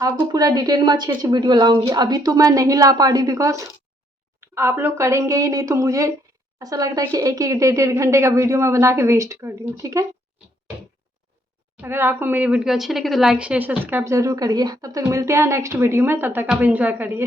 आपको पूरा डिटेल में अच्छी अच्छी वीडियो लाऊंगी। अभी तो मैं नहीं ला पा रही, बिकॉज आप लोग करेंगे ही नहीं, तो मुझे ऐसा लगता है कि एक एक डेढ़ डेढ़ घंटे का वीडियो मैं बना के वेस्ट कर रही हूँ, ठीक है। अगर आपको मेरी वीडियो अच्छी लगी तो लाइक शेयर सब्सक्राइब जरूर करिए। तब तक मिलते हैं नेक्स्ट वीडियो में, तब तक आप एंजॉय करिए।